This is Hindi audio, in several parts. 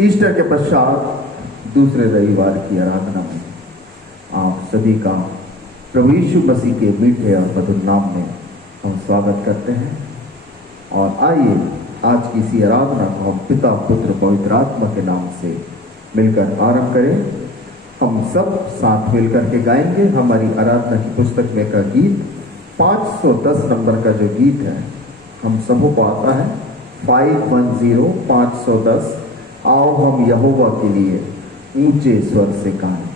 ईस्टर के पश्चात दूसरे रविवार की आराधना में आप सभी का प्रभु यीशु मसीह के मीठे और मधुर नाम में हम स्वागत करते हैं। और आइए आज की इसी आराधना को हम पिता पुत्र पवित्र आत्मा के नाम से मिलकर आरंभ करें। हम सब साथ मिलकर के गाएंगे हमारी आराधना की पुस्तक में का गीत 510 नंबर का जो गीत है हम सबों को आता है। 510 आओ हम यहोवा के लिए ऊंचे स्वर से गाएं।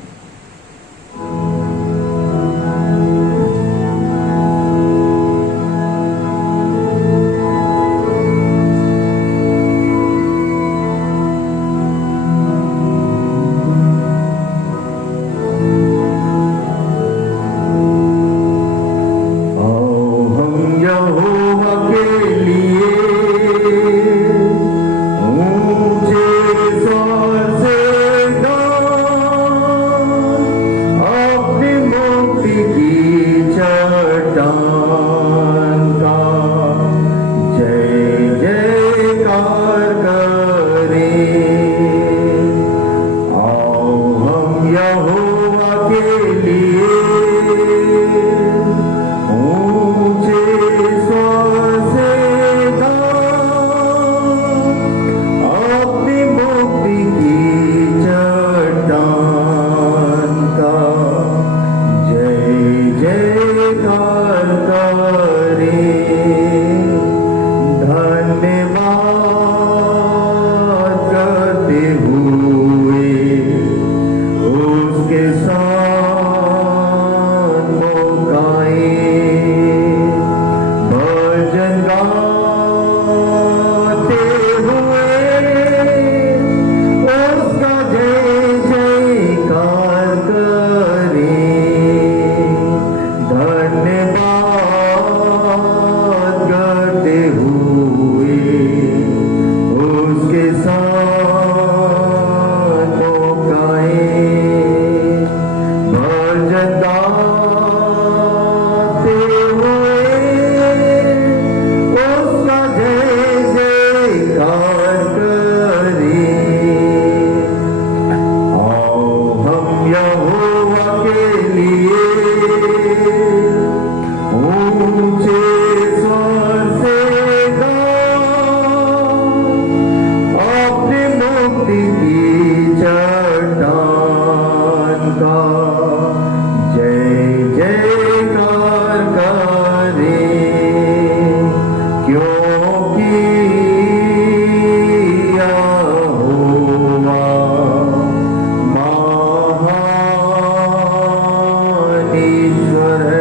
परमेश्वर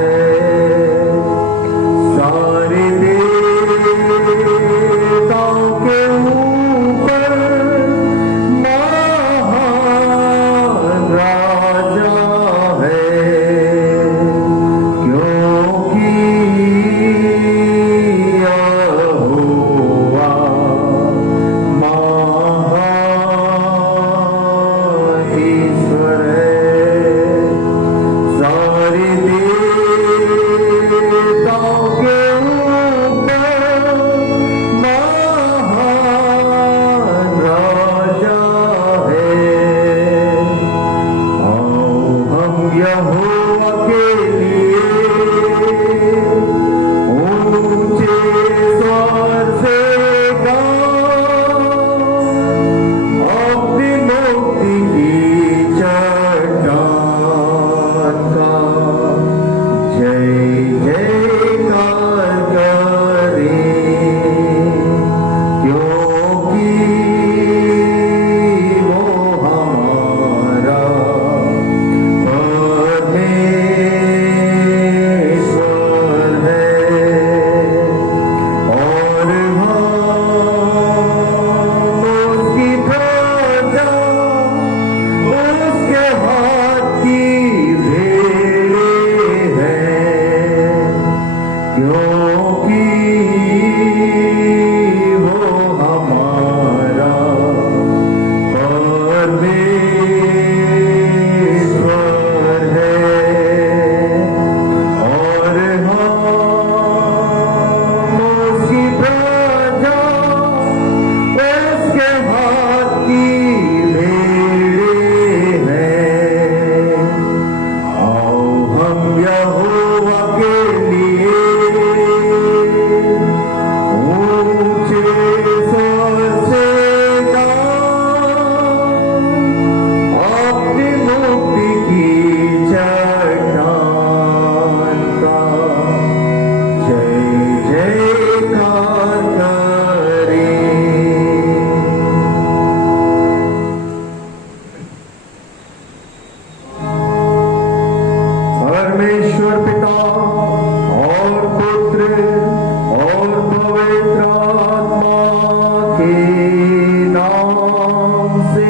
परमेश्वर पिता और पुत्र और पवित्र आत्मा के नाम से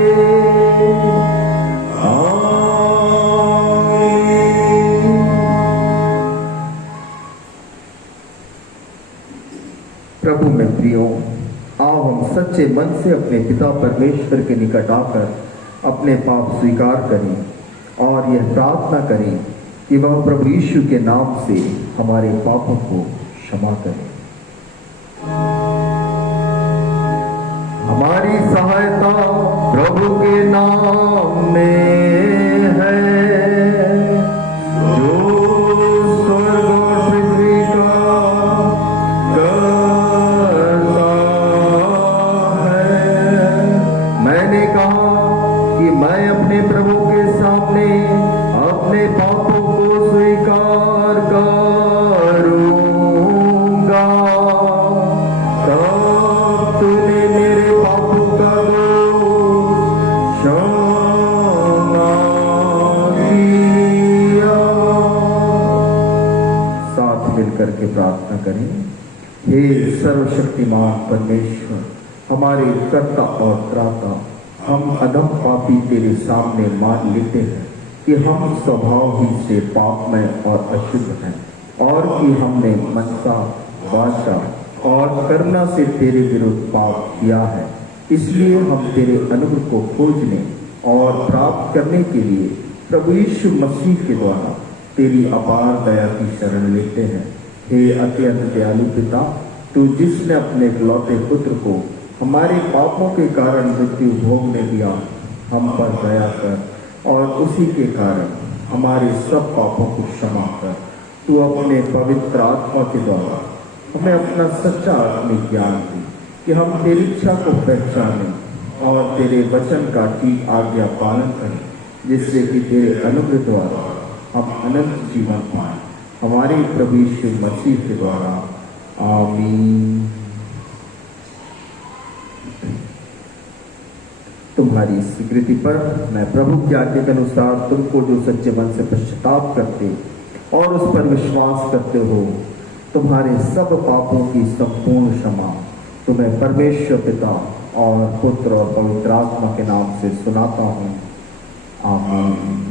प्रभु में प्रियो, आओ हम सच्चे मन से अपने पिता परमेश्वर के निकट आकर अपने पाप स्वीकार करें और यह प्रार्थना करें कि वह प्रभु यीशु के नाम से हमारे पापों को क्षमा करें। हमारी सहायता प्रभु के नाम में है, जो स्वर्ग और पृथ्वी का करता है। मैंने कहा कि मैं अपने प्रभु के सामने अपने पापों को स्वीकार करूंगा, तब तूने मेरे पापों का क्षमा किया। साथ मिलकर के प्रार्थना करें। हे सर्वशक्तिमान परमेश्वर, हमारे कर्ता और त्राता, हम अधम पापी तेरे सामने मान लेते हैं कि हम स्वभाव ही से पापमय और अशुद्ध हैं और कि हमने मनसा, वाचा और कर्म से तेरे विरुद्ध पाप किया है। इसलिए हम तेरे अनुग्रह को खोजने और प्राप्त करने के लिए प्रभु यीशु मसीह के द्वारा तेरी अपार दया की शरण लेते हैं। हे अत्यंत दयालु पिता, तू जिसने अपने इकलौते पुत्र को हमारे पापों के कारण मृत्यु भोगने दिया, हम पर दया कर और उसी के कारण हमारे सब पापों को क्षमा कर। तू अपने पवित्र आत्मा के द्वारा हमें अपना सच्चा आत्मिक ज्ञान दे कि हम तेरी इच्छा को पहचानें और तेरे वचन का ठीक आज्ञा पालन करें, जिससे कि तेरे अनुग्रह द्वारा हम अनंत जीवन पाएं। हमारे प्रभु यीशु मसीह के द्वारा, आमीन। तुम्हारी स्वीकृति पर मैं प्रभु की आज्ञा के अनुसार तुमको जो सच्चे मन से पश्चाताप करते और उस पर विश्वास करते हो, तुम्हारे सब पापों की संपूर्ण क्षमा तुम्हें परमेश्वर पिता और पुत्र और पवित्र आत्मा के नाम से सुनाता हूँ, आमीन।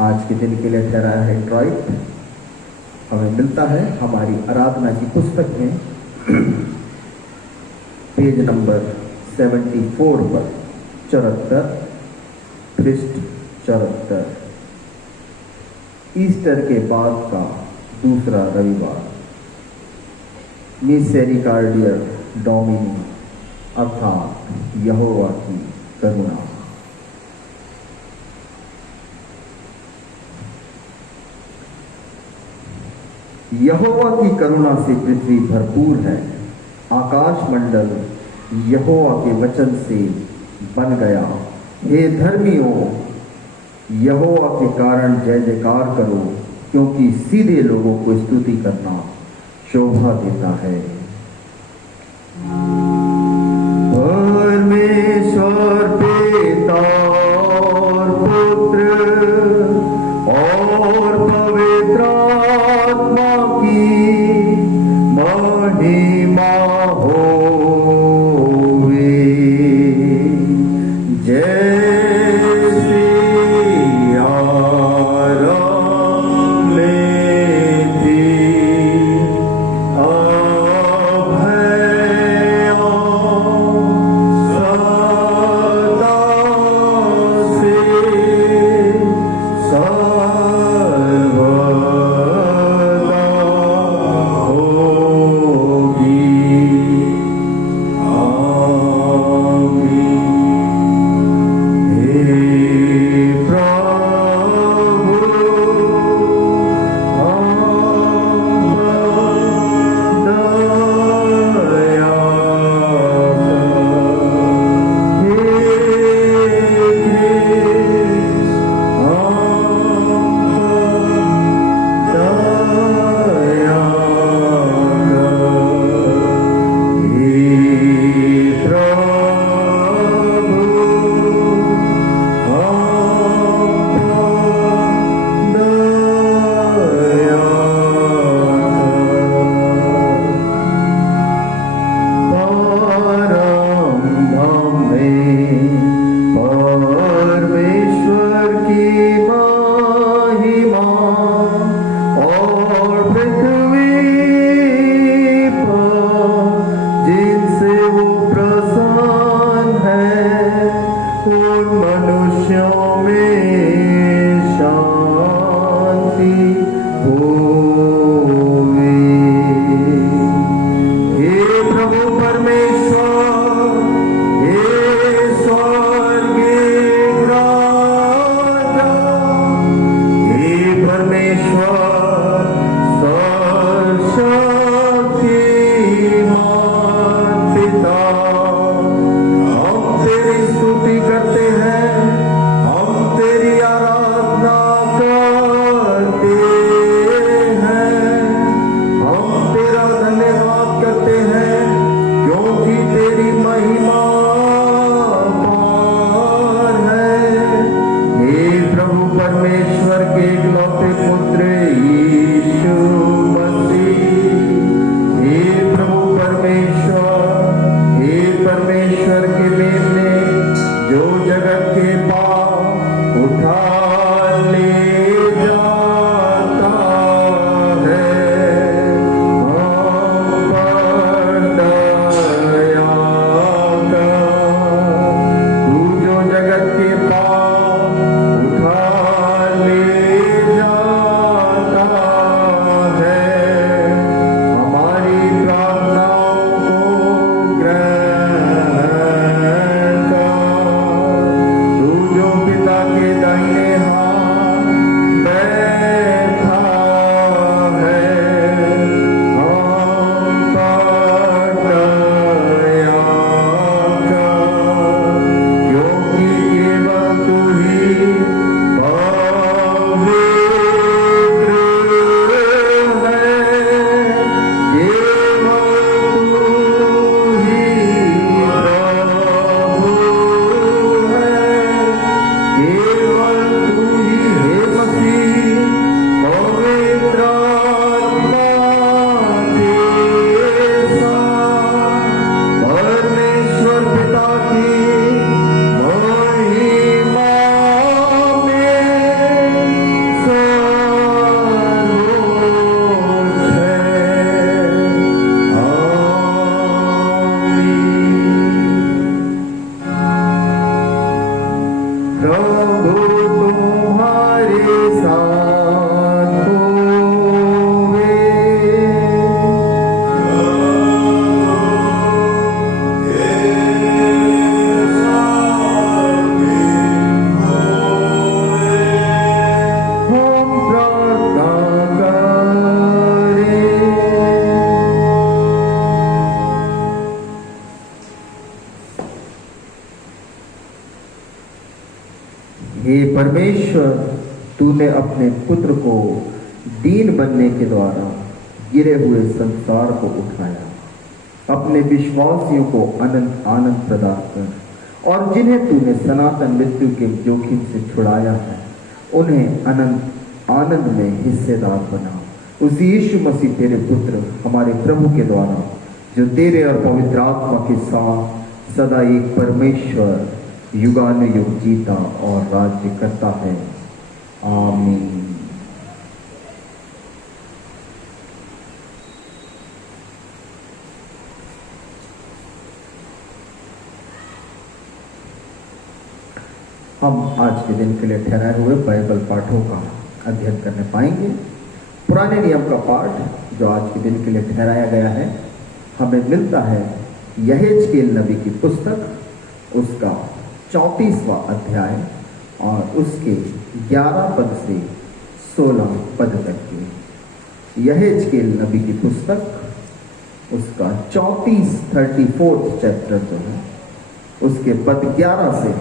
आज के दिन के लिए ठहराया है इंट्राइट हमें मिलता है हमारी आराधना की पुस्तक में पेज नंबर 74 पर 74 पृष्ठ 74, ईस्टर के बाद का दूसरा रविवार, मिसेरिकार्डियर डोमिनी अर्थात यहोवा की करुणा। यहोवा की करुणा से पृथ्वी भरपूर है, आकाश मंडल यहोवा के वचन से बन गया। हे धर्मियों, यहोवा के कारण जय जयकार करो, क्योंकि सीधे लोगों को स्तुति करना शोभा देता है। परमेश्वर पिता और पुत्र और पवित्र आत्मा की महिमा होवे, जैसे आरंभ में थी, अब है परमेश्वर, तूने अपने पुत्र को दीन बनने के द्वारा गिरे हुए संसार को उठाया, अपने विश्वासियों को अनंत आनंद प्रदान कर, और जिन्हें तूने सनातन मृत्यु के जोखिम से छुड़ाया है उन्हें अनंत आनंद में हिस्सेदार बना। उसी यीशु मसीह तेरे पुत्र हमारे प्रभु के द्वारा, जो तेरे और पवित्र आत्मा के साथ सदा एक परमेश्वर युगानुयुग जीता और राज्य करता है। आमीन। हम आज के दिन के लिए ठहराए हुए बाइबल पाठों का अध्ययन करने पाएंगे। पुराने नियम का पाठ जो आज के दिन के लिए ठहराया गया है हमें मिलता है यहेजकेल नबी की पुस्तक, उसका 34वां अध्याय और उसके 11 पद से 16 पद तक के। यहेजकेल नबी की पुस्तक, उसका 34 चैप्टर जो है उसके पद 11 से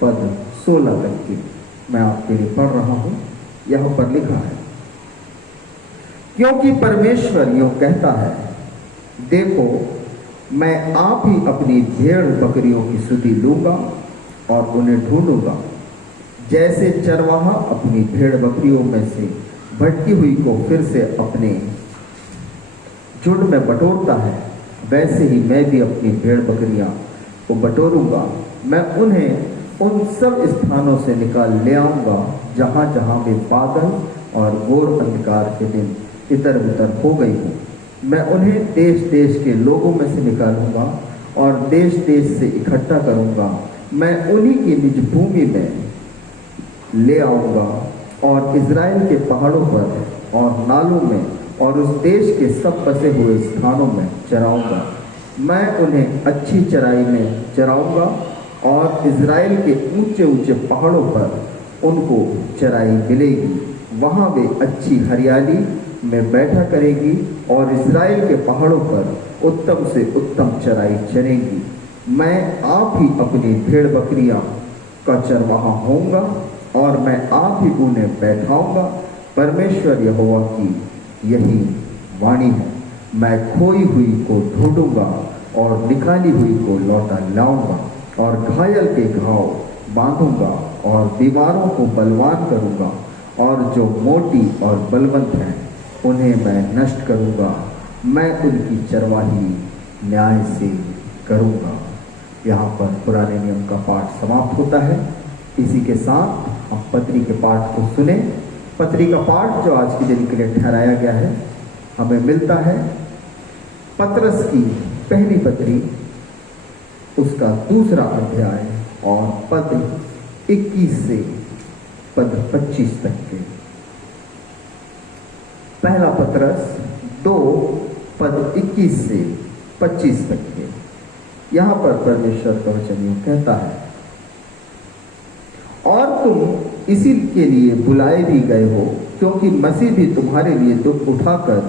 पद 16 तक की मैं आपके लिए पढ़ रहा हूं। यहां पर लिखा है, क्योंकि परमेश्वर यूं कहता है, देखो मैं आप ही अपनी भेड़ बकरियों की सुधि लूंगा और उन्हें ढूंढूंगा। जैसे चरवाहा अपनी भेड़ बकरियों में से भटकी हुई को फिर से अपने झुंड में बटोरता है, वैसे ही मैं भी अपनी भेड़ बकरियां को बटोरूंगा। मैं उन्हें उन सब स्थानों से निकाल ले आऊंगा जहां जहां वे बादल और घोर अंधकार के दिन इतर बितर हो गई हूं। मैं उन्हें देश देश के लोगों में से निकालूंगा और देश देश से इकट्ठा करूंगा। मैं उन्हीं की निज भूमि में ले आऊंगा और इज़राइल के पहाड़ों पर और नालों में और उस देश के सब बसे हुए स्थानों में चराऊंगा। मैं उन्हें अच्छी चराई में चराऊंगा और इज़राइल के ऊंचे ऊंचे पहाड़ों पर उनको चराई मिलेगी। वहाँ वे अच्छी हरियाली में बैठा करेगी और इज़राइल के पहाड़ों पर उत्तम से उत्तम चराई चरेंगी। मैं आप ही अपनी भेड़ बकरियां का चरवाहा होऊंगा और मैं आप ही उन्हें बैठाऊंगा। परमेश्वर यहोवा की यही वाणी है। मैं खोई हुई को ढूंढूंगा और निकाली हुई को लौटा लाऊंगा और घायल के घाव बांधूंगा और बीमारों को बलवान करूंगा और जो मोटी और बलवंत हैं उन्हें मैं नष्ट करूंगा। मैं उनकी चरवाही न्याय से करूंगा। यहाँ पर पुराने नियम का पाठ समाप्त होता है। इसी के साथ हम पत्री के पाठ को सुने। पत्री का पाठ जो आज के दिन के लिए ठहराया गया है हमें मिलता है पतरस की पहली पत्री, उसका 2 अध्याय और पद 21 से पद 25 तक के। पहला पतरस 2 पद 21 से 25 तक के। यहां पर परमेश्वर का वचन यूं कहता है, और तुम इसी के लिए बुलाए भी गए हो क्योंकि मसीह भी तुम्हारे लिए दुख उठाकर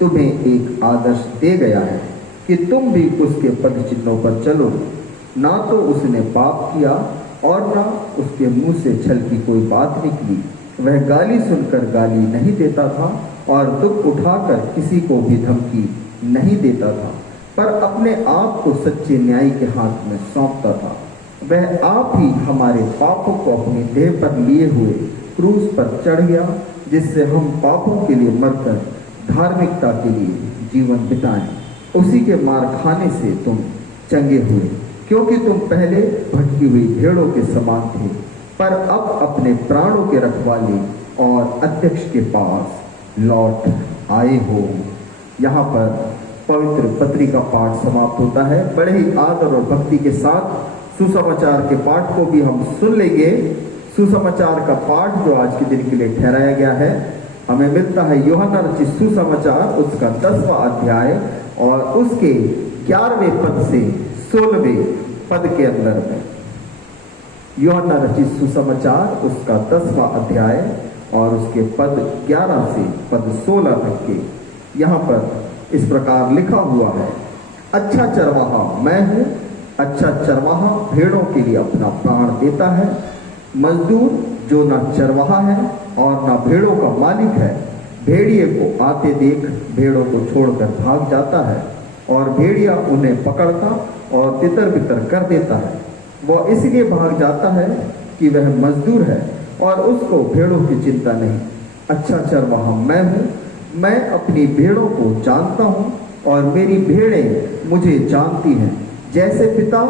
तुम्हें एक आदर्श दे गया है कि तुम भी उसके पद चिन्हों पर चलो। ना तो उसने पाप किया और ना उसके मुंह से छल की कोई बात निकली। वह गाली सुनकर गाली नहीं देता था और दुख उठाकर किसी को भी धमकी नहीं देता था, पर अपने आप को सच्चे न्यायी के हाथ में सौंपता था। वह आप ही हमारे पापों को अपनी देह पर लिए हुए क्रूस पर चढ़ गया, जिससे हम पापों के लिए मरकर धार्मिकता के लिए जीवन बिताएं। उसी के मार खाने से तुम चंगे हुए, क्योंकि तुम पहले भटकी हुई भेड़ों के समान थे, पर अब अपने प्राणों के रखवाले और अध्यक्ष के पास लौट आए हो। यहाँ पर पवित्र पत्री का पाठ समाप्त होता है। बड़े ही आदर और भक्ति के साथ सुसमाचार के पाठ को भी हम सुन लेंगे। सुसमाचार का पाठ जो आज के दिन के लिए ठहराया गया है हमें मिलता है यूहन्ना रचित सुसमाचार, उसका 10वां अध्याय और उसके 11वें पद से 16वें पद के अंदर में। यूहन्ना रचित सुसमाचार उसका 10वां अध्याय और उसके पद 11 से पद 16 तक के। यहाँ पर इस प्रकार लिखा हुआ है, अच्छा चरवाहा मैं हूँ। अच्छा चरवाहा भेड़ों के लिए अपना प्राण देता है। मजदूर जो न चरवाहा है और न भेड़ों का मालिक है, भेड़िए को आते देख भेड़ों को छोड़कर भाग जाता है और भेड़िया उन्हें पकड़ता और तितर बितर कर देता है। वह इसलिए भाग जाता है कि वह मजदूर है और उसको भेड़ों की चिंता नहीं। अच्छा चरवाहा मैं हूँ, मैं अपनी भेड़ों को जानता हूँ और मेरी भेड़ें मुझे जानती हैं, जैसे पिता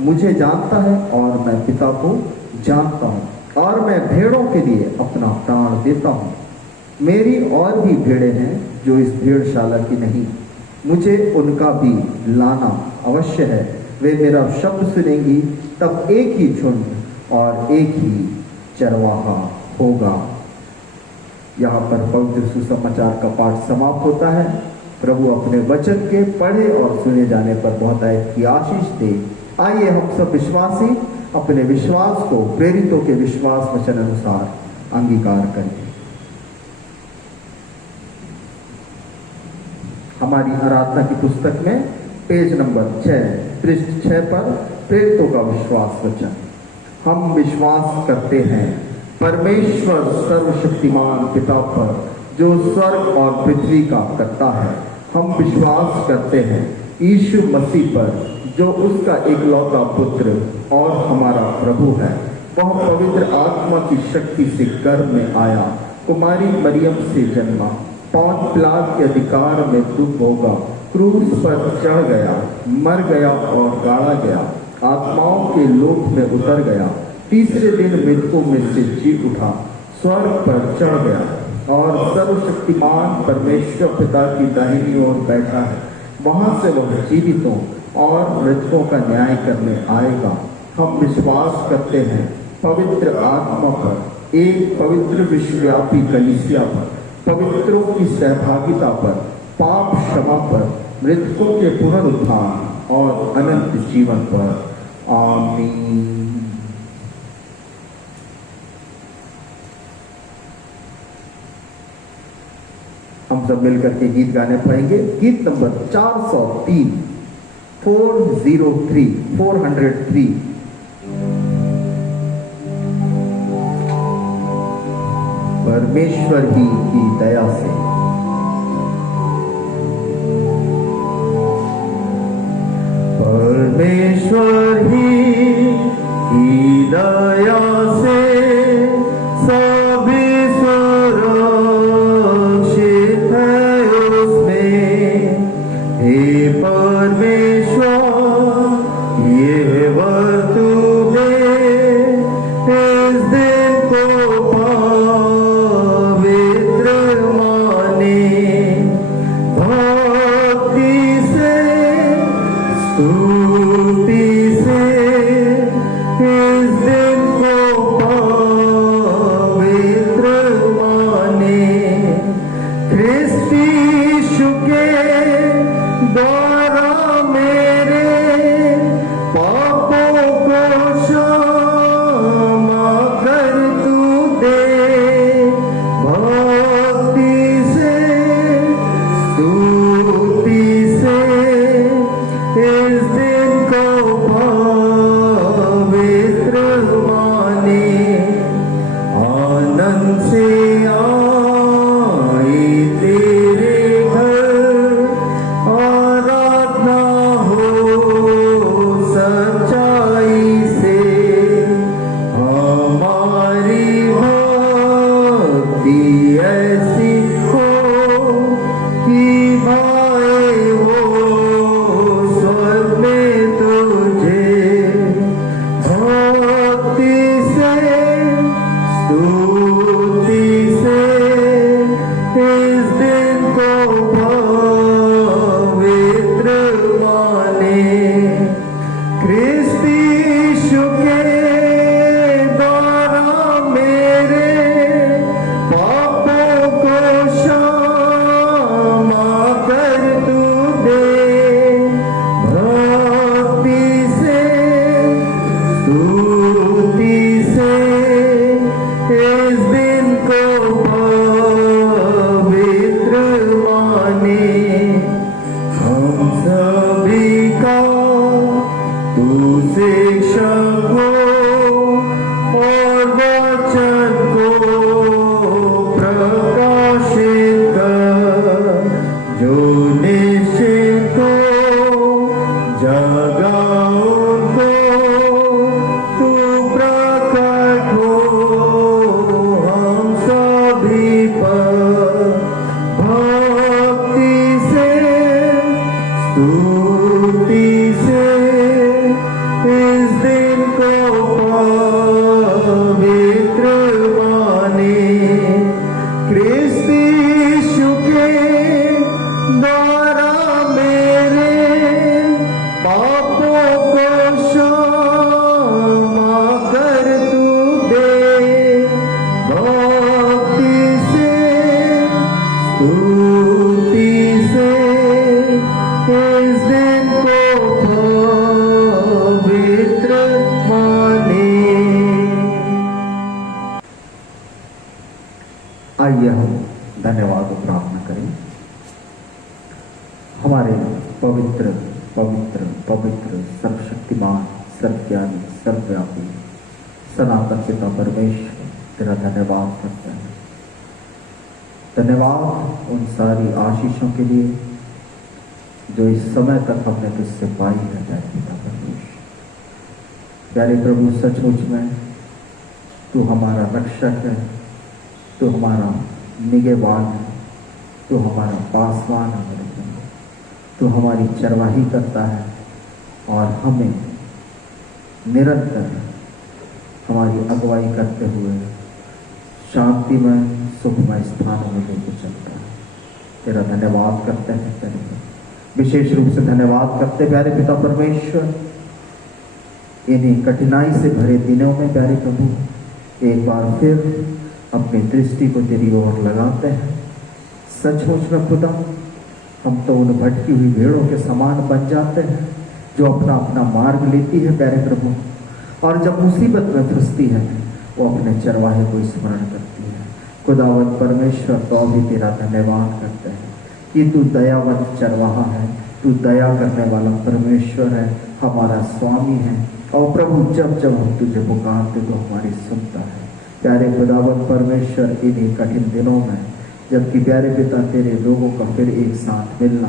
मुझे जानता है और मैं पिता को जानता हूँ, और मैं भेड़ों के लिए अपना प्राण देता हूँ। मेरी और भी भेड़ें हैं जो इस भेड़शाला की नहीं, मुझे उनका भी लाना अवश्य है। वे मेरा शब्द सुनेंगी, तब एक ही झुंड और एक ही चरवाहा होगा। यहाँ पर पवित्र सुसमाचार का पाठ समाप्त होता है। प्रभु अपने वचन के पढ़े और सुने जाने पर बहुतायत की आशीष दे। आइए हम सब विश्वासी अपने विश्वास को प्रेरितों के विश्वास वचन अनुसार अंगीकार करें। हमारी आराधना की पुस्तक में पेज नंबर 6, पृष्ठ 6 पर प्रेरितों का विश्वास वचन। हम विश्वास करते हैं परमेश्वर सर्वशक्तिमान पिता पर, जो स्वर्ग और पृथ्वी का कर्ता है। हम विश्वास करते हैं यीशु मसीह पर, जो उसका एकलौता पुत्र और हमारा प्रभु है। वह पवित्र आत्मा की शक्ति से गर्भ में आया, कुमारी मरियम से जन्मा, पौंत पिलात के अधिकार में दुख भोगा, क्रूस पर चढ़ गया, मर गया और गाड़ा गया, आत्माओं के लोक में उतर गया, तीसरे दिन मृतकों में से जी उठा, स्वर्ग पर चढ़ गया और सर्वशक्तिमान परमेश्वर पिता की दाहिनी ओर बैठा है। वहां से वह जीवितों और मृतकों का न्याय करने आएगा। हम विश्वास करते हैं पवित्र आत्मा पर, एक पवित्र विश्वव्यापी कलीसिया पर, पवित्रों की सहभागिता पर, पाप क्षमा पर, मृतकों के पुनरुत्थान और अनंत जीवन पर। आमीन। हम सब मिलकर के गीत गाने पाएंगे। गीत नंबर 403, 403। परमेश्वर ही की दया से। परमेश्वर ही की दया से सभी सुरक्षित है उसमें। हे परमेश्वर, ये वस्तु में इस दिन को पवित्र माने, भक्ति से स्तुति से इस दिन को पवित्र माने। ख्रिस्त यीशु के द्वारा मेरे पापों को क्षमा कर तू दे, भक्ति से स्तुति से इस दिन को पवित्र माने। आनंद से आए तेरे घर, आराधना हो सच्चाई से, हमारी भक्ति ऐसी हो कि भाए वो स्वर्ग में तुझे। भक्ति से स्तुति से इस दिन को पवित्र माने। ख्रिस्त यीशु के द्वारा मेरे पापों को आइए हम धन्यवाद और प्रार्थना करें। हमारे पवित्र पवित्र पवित्र सर्वशक्तिमान सर्वज्ञानी सर्वव्यापी सनातन पिता परमेश्वर तेरा धन्यवाद करते हैं। धन्यवाद उन सारी आशीषों के लिए जो इस समय तक हमने तुझसे पाई है प्यारे पिता परमेश्वर। प्यारे प्रभु, सचमुच में तू हमारा रक्षक है, तू हमारा निगहबान है, तू हमारा पासवान है मेरे प्रभु। तू हमारी चरवाही करता है और हमें निरंतर हमारी अगुवाई करते हुए शांतिमय सुखमय स्थानों में लेकर चलता है। तेरा धन्यवाद करते हैं तेरे, विशेष रूप से धन्यवाद करते प्यारे पिता परमेश्वर। इन्हीं कठिनाई से भरे दिनों में प्यारे प्रभु एक बार फिर अपनी दृष्टि को तेरी ओर लगाते हैं। सचमुच में खुदा, हम तो उन भटकी हुई भेड़ों के समान बन जाते हैं जो अपना अपना मार्ग लेती है प्यारे प्रभु, और जब मुसीबत में फंसती है वो अपने चरवाहे को स्मरण करती है। खुदावंत परमेश्वर, तो भी तेरा धन्यवाद करते हैं कि तू दयावंत चरवाहा है, तू दया करने वाला परमेश्वर है, हमारा स्वामी है। और प्रभु, जब जब हम तुझे पुकारते तो हमारी सुनता है। प्यारे खुदावंत परमेश्वर, इन्हीं कठिन दिनों में जबकि प्यारे पिता तेरे लोगों का फिर एक साथ मिलना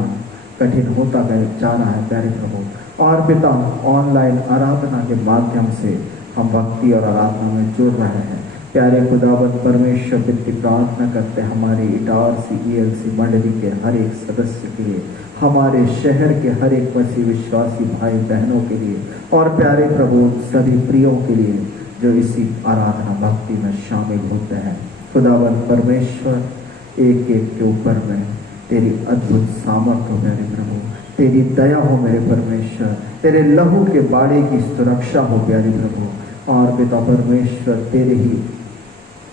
कठिन होता जा रहा है प्यारे प्रभु, और पिता ऑनलाइन आराधना के माध्यम से हम भक्ति और आराधना में जुड़ रहे हैं। प्यारे खुदावंत परमेश्वर, विनती प्रार्थना करते हमारे इटारसी ELC मंडली के हर एक सदस्य के लिए, हमारे शहर के हर एक मसीह विश्वासी भाई बहनों के लिए, और प्यारे प्रभु सभी प्रियों के लिए जो इसी आराधना भक्ति में शामिल होते हैं। खुदावंत परमेश्वर, एक एक के ऊपर में तेरी अद्भुत सामर्थ हो मेरे प्रभु, तेरी दया हो मेरे परमेश्वर, तेरे लहू के बाड़े की सुरक्षा हो प्यारे प्रभु, और पिता परमेश्वर तेरे ही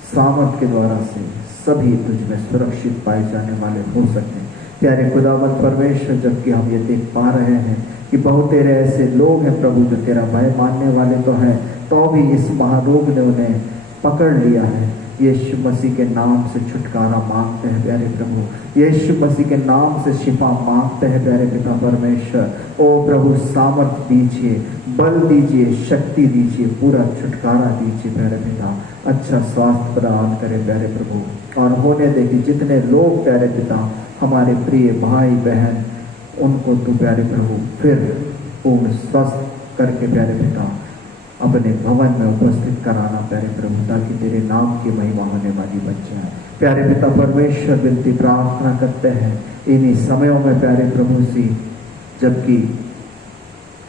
सामर्थ के द्वारा से सभी तुझ में सुरक्षित पाए जाने वाले हो सकें। प्यारे खुदावंत परमेश्वर, जबकि हम ये देख पा रहे हैं कि बहुत तेरे ऐसे लोग हैं प्रभु जो तेरा भय मानने वाले तो हैं, तो भी इस महारोग ने उन्हें पकड़ लिया है। यीशु मसीह के नाम से छुटकारा मांगते हैं प्यारे प्रभु, यीशु मसीह के नाम से शिफा मांगते हैं प्यारे पिता परमेश्वर। ओ प्रभु, सामर्थ दीजिए, बल दीजिए, शक्ति दीजिए, पूरा छुटकारा दीजिए प्यारे पिता। अच्छा स्वास्थ्य प्रदान करें प्यारे प्रभु, और होने दे कि जितने लोग प्यारे पिता हमारे प्रिय भाई बहन, उनको तू प्यारे प्रभु फिर पूर्ण स्वस्थ करके प्यारे पिता अपने भवन में उपस्थित कराना प्यारे प्रभु, ताकि तेरे नाम की महिमा होने वाली बन जाए। प्यारे पिता परमेश्वर, विनती प्रार्थना करते हैं इन्हीं समयों में प्यारे प्रभु सी, जबकि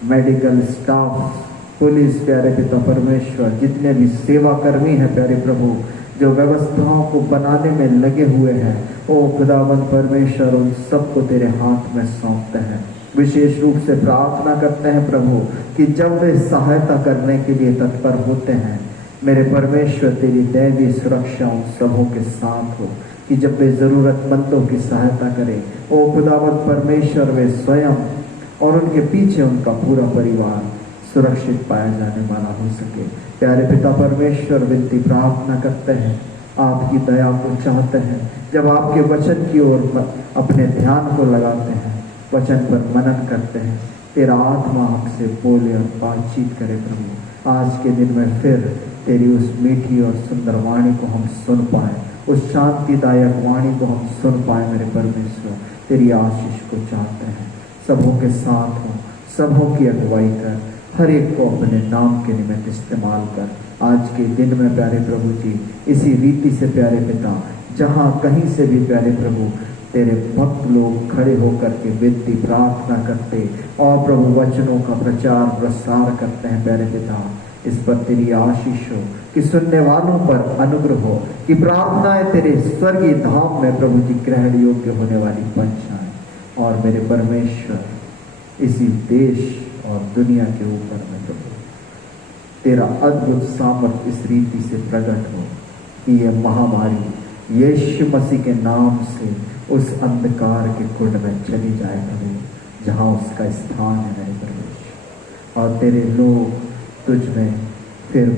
मेडिकल स्टाफ, पुलिस प्यारे पिता परमेश्वर, जितने भी सेवा कर्मी हैं प्यारे प्रभु, जो व्यवस्थाओं को बनाने में लगे हुए हैं, ओ खुदावंत परमेश्वर, उन सबको तेरे हाथ में सौंपते हैं। विशेष रूप से प्रार्थना करते हैं प्रभु कि जब वे सहायता करने के लिए तत्पर होते हैं मेरे परमेश्वर, तेरी दैवीय सुरक्षा उन सबों के साथ हो, कि जब वे जरूरतमंदों की सहायता करें, ओ खुदावंत परमेश्वर, वे स्वयं और उनके पीछे उनका पूरा परिवार सुरक्षित पाया जाने वाला हो सके। प्यारे पिता परमेश्वर, विनती प्रार्थना करते हैं, आपकी दया को चाहते हैं, जब आपके वचन की ओर अपने ध्यान को लगाते हैं, वचन पर मनन करते हैं, तेरा आत्मा हमसे बोले और बातचीत करे प्रभु। आज के दिन में फिर तेरी उस मीठी और सुंदर वाणी को हम सुन पाए, उस शांतिदायक वाणी को हम सुन पाए मेरे परमेश्वर। तेरी आशीष को चाहते हैं, सबों के साथ हो, सबों की अगुवाई कर, हर एक को अपने नाम के निमित्त इस्तेमाल कर। आज के दिन में प्यारे प्रभु जी, इसी रीति से प्यारे पिता, जहाँ कहीं से भी प्यारे प्रभु तेरे भक्त लोग खड़े होकर के विनती प्रार्थना करते और प्रभु वचनों का प्रचार प्रसार करते हैं प्यारे पिता, इस पर तेरी आशीष हो, कि सुनने वालों पर अनुग्रह हो, कि प्रार्थनाएं तेरे स्वर्गीय धाम में प्रभु जी ग्रहण योग्य होने वाली बन जाए। और मेरे परमेश्वर, इसी देश और दुनिया के ऊपर में प्रभु तेरा अद्भुत सामर्थ इस रीति से प्रकट हो कि यह महामारी यीशु मसीह के नाम से उस अंधकार के कुंड में चली जाए प्रभु, जहाँ उसका स्थान है मेरे परमेश्वर, और तेरे लोग तुझ में फिर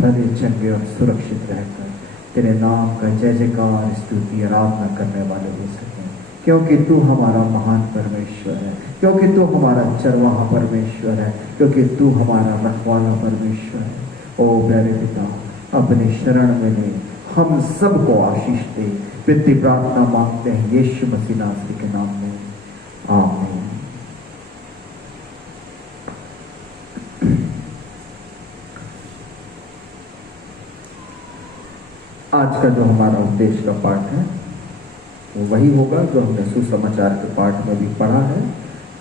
भले चंगे और सुरक्षित रहकर तेरे नाम का जय जयकार स्तुति आराधना करने वाले हो सकें, क्योंकि तू हमारा महान परमेश्वर है, क्योंकि तू हमारा चरवाहा परमेश्वर है, क्योंकि तू हमारा रखवाला परमेश्वर है। ओ प्यारे पिता, अपने शरण में ले, हम सबको आशीष दे। पितृ प्रार्थना मांगते हैं यीशु मसीह नासरी के नाम में, आमीन। आज का जो हमारा उद्देश्य का पाठ है वो वही होगा जो हमने सुसमाचार के पाठ में भी पढ़ा है।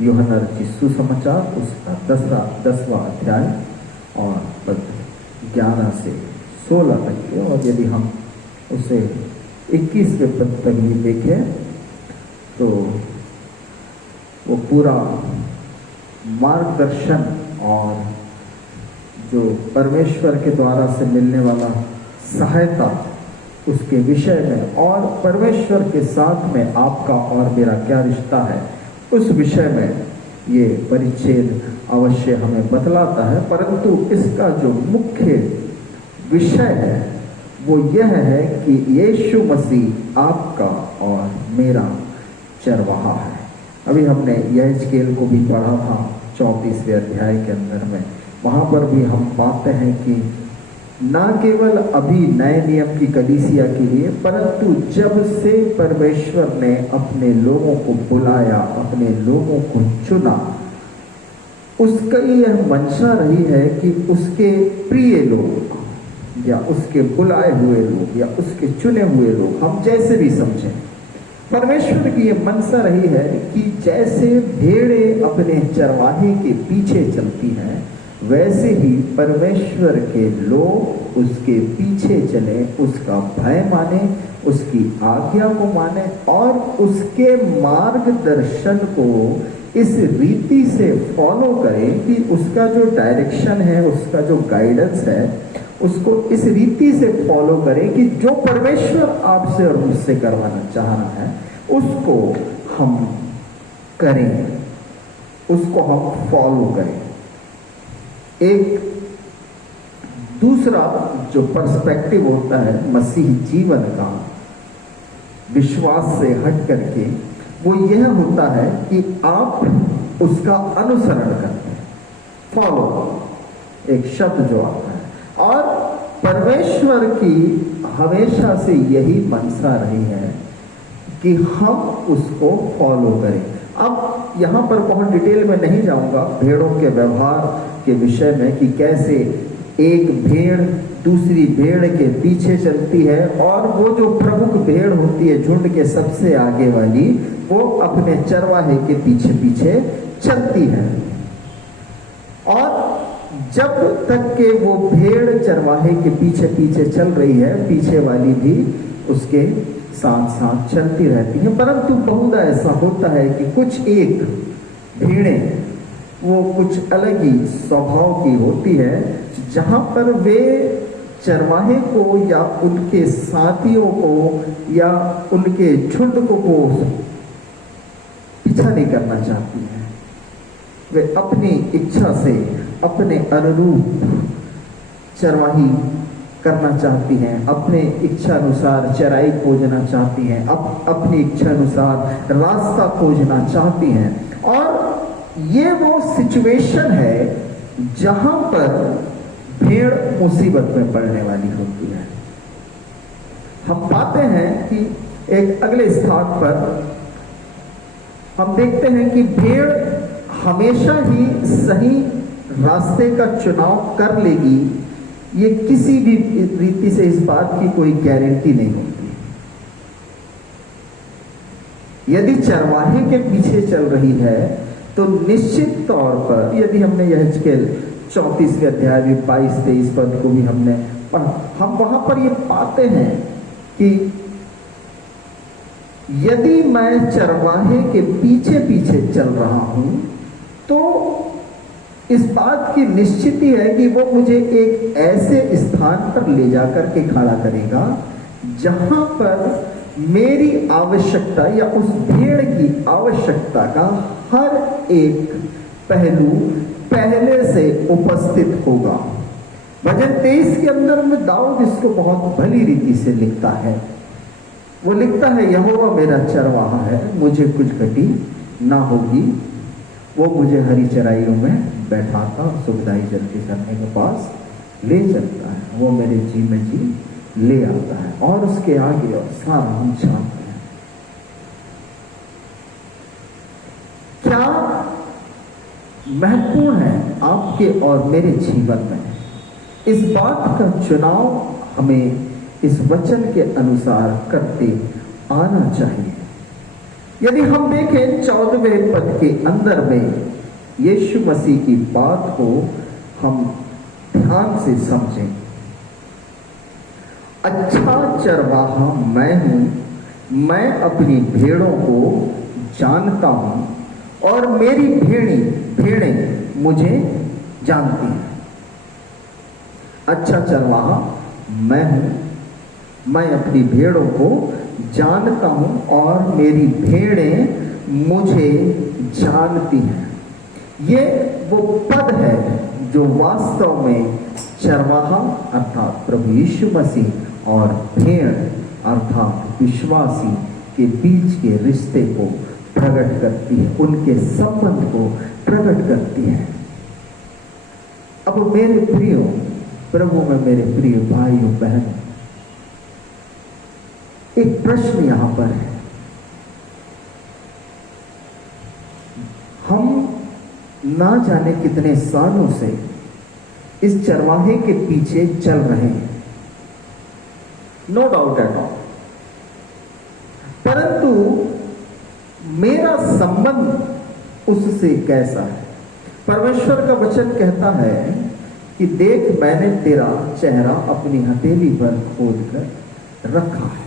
यूहन्ना रचित सुसमाचार उसका 10वां अध्याय और पद 11 से 16 तक के, और यदि हम उसे 21वें पद तक भी देखें तो वो पूरा मार्गदर्शन और जो परमेश्वर के द्वारा से मिलने वाला सहायता उसके विषय में, और परमेश्वर के साथ में आपका और मेरा क्या रिश्ता है उस विषय में ये परिच्छेद अवश्य हमें बतलाता है। परंतु इसका जो मुख्य विषय है वो यह है कि यीशु मसीह आपका और मेरा चरवाहा है। अभी हमने यहेजकेल को भी पढ़ा था 34वें अध्याय के अंदर में। वहाँ पर भी हम पाते हैं कि ना केवल अभी नए नियम की कलीसिया के लिए, परंतु जब से परमेश्वर ने अपने लोगों को बुलाया, अपने लोगों को चुना, उसका यह मंशा रही है कि उसके प्रिय लोग या उसके बुलाए हुए लोग या उसके चुने हुए लोग, हम जैसे भी समझें, परमेश्वर की यह मंशा रही है कि जैसे भेड़ें अपने चरवाहे के पीछे चलती हैं, वैसे ही परमेश्वर के लोग उसके पीछे चले, उसका भय माने, उसकी आज्ञा को माने और उसके मार्गदर्शन को इस रीति से फॉलो करें कि उसका जो डायरेक्शन है, उसका जो गाइडेंस है, उसको इस रीति से फॉलो करें कि जो परमेश्वर आपसे और मुझसे करवाना चाह रहा है उसको हम करें, उसको हम फॉलो करें। एक दूसरा जो पर्सपेक्टिव होता है मसीह जीवन का, विश्वास से हट करके, वो यह होता है कि आप उसका अनुसरण करते हैं, फॉलो, एक शब्द जो आता है। और परमेश्वर की हमेशा से यही मनसा रही है कि हम उसको फॉलो करें। अब यहाँ पर बहुत डिटेल में नहीं जाऊंगा भेड़ों के व्यवहार के विषय में कि कैसे एक भेड़ दूसरी भेड़ के पीछे चलती है, और वो जो प्रमुख भेड़ होती है झुंड के सबसे आगे वाली, वो अपने चरवाहे के पीछे पीछे चलती है। और जब तक के वो भेड़ चरवाहे के पीछे पीछे चल रही है, पीछे वाली भी उसके साथ साथ चलती रहती है। परंतु बहुधा ऐसा होता है कि कुछ एक भेड़ें वो कुछ अलग ही स्वभाव की होती है, जहां पर वे चरवाहे को या उनके साथियों को या उनके झुंड को पीछा नहीं करना चाहती हैं। वे अपनी इच्छा से अपने अनुरूप चरवाही करना चाहती हैं, अपने इच्छा अनुसार चराई खोजना चाहती हैं, अपनी इच्छा अनुसार रास्ता खोजना चाहती हैं। और ये वो सिचुएशन है जहां पर भेड़ मुसीबत में पड़ने वाली होती है। हम पाते हैं कि एक अगले स्थान पर हम देखते हैं कि भेड़ हमेशा ही सही रास्ते का चुनाव कर लेगी, ये किसी भी रीति से इस बात की कोई गारंटी नहीं होती। यदि चरवाहे के पीछे चल रही है तो निश्चित तौर पर, यदि हमने यहेजकेल 34वें अध्याय में 22-23 पद को भी हमने पढ़ा, हम वहां पर ये पाते हैं कि यदि मैं चरवाहे के पीछे पीछे चल रहा हूं तो इस बात की निश्चिती है कि वो मुझे एक ऐसे स्थान पर ले जाकर के खड़ा करेगा जहां पर मेरी आवश्यकता या उस भेड़ की आवश्यकता का हर एक पहलू पहले से उपस्थित होगा। भजन 23 के अंदर में दाऊद इसको बहुत भली रीति से लिखता है। वो लिखता है, यहोवा मेरा चरवाहा है, मुझे कुछ घटी ना होगी। वो मुझे हरी चराइयों में बैठाता, सुखदाई जल के झरने के पास ले चलता है। वो मेरे जी में जी ले आता है। और उसके आगे और सारा हम जानते हैं। क्या महत्वपूर्ण है आपके और मेरे जीवन में, इस बात का चुनाव हमें इस वचन के अनुसार करते आना चाहिए। यदि हम देखें 14वें पद के अंदर में यीशु मसीह की बात को हम ध्यान से समझें। अच्छा चरवाहा मैं हूं, मैं अपनी भेड़ों को जानता हूं और मेरी भेड़ें मुझे जानती हैं। अच्छा चरवाहा मैं हूं, मैं अपनी भेड़ों को जानता हूं और मेरी भेड़ें मुझे जानती हैं। ये वो पद है जो वास्तव में चरवाहा अर्थात प्रभु यीशु मसीह और भेड़ अर्थात विश्वासी के बीच के रिश्ते को प्रकट करती है, उनके संबंध को प्रकट करती है। अब मेरे प्रियो, प्रभु में मेरे प्रिय भाइयों बहनों, एक प्रश्न यहां पर है। हम ना जाने कितने सालों से इस चरवाहे के पीछे चल रहे हैं, नो डाउट एट ऑल, परंतु मेरा संबंध उससे कैसा है? परमेश्वर का वचन कहता है कि देख, मैंने तेरा चेहरा अपनी हथेली पर खोद कर रखा है।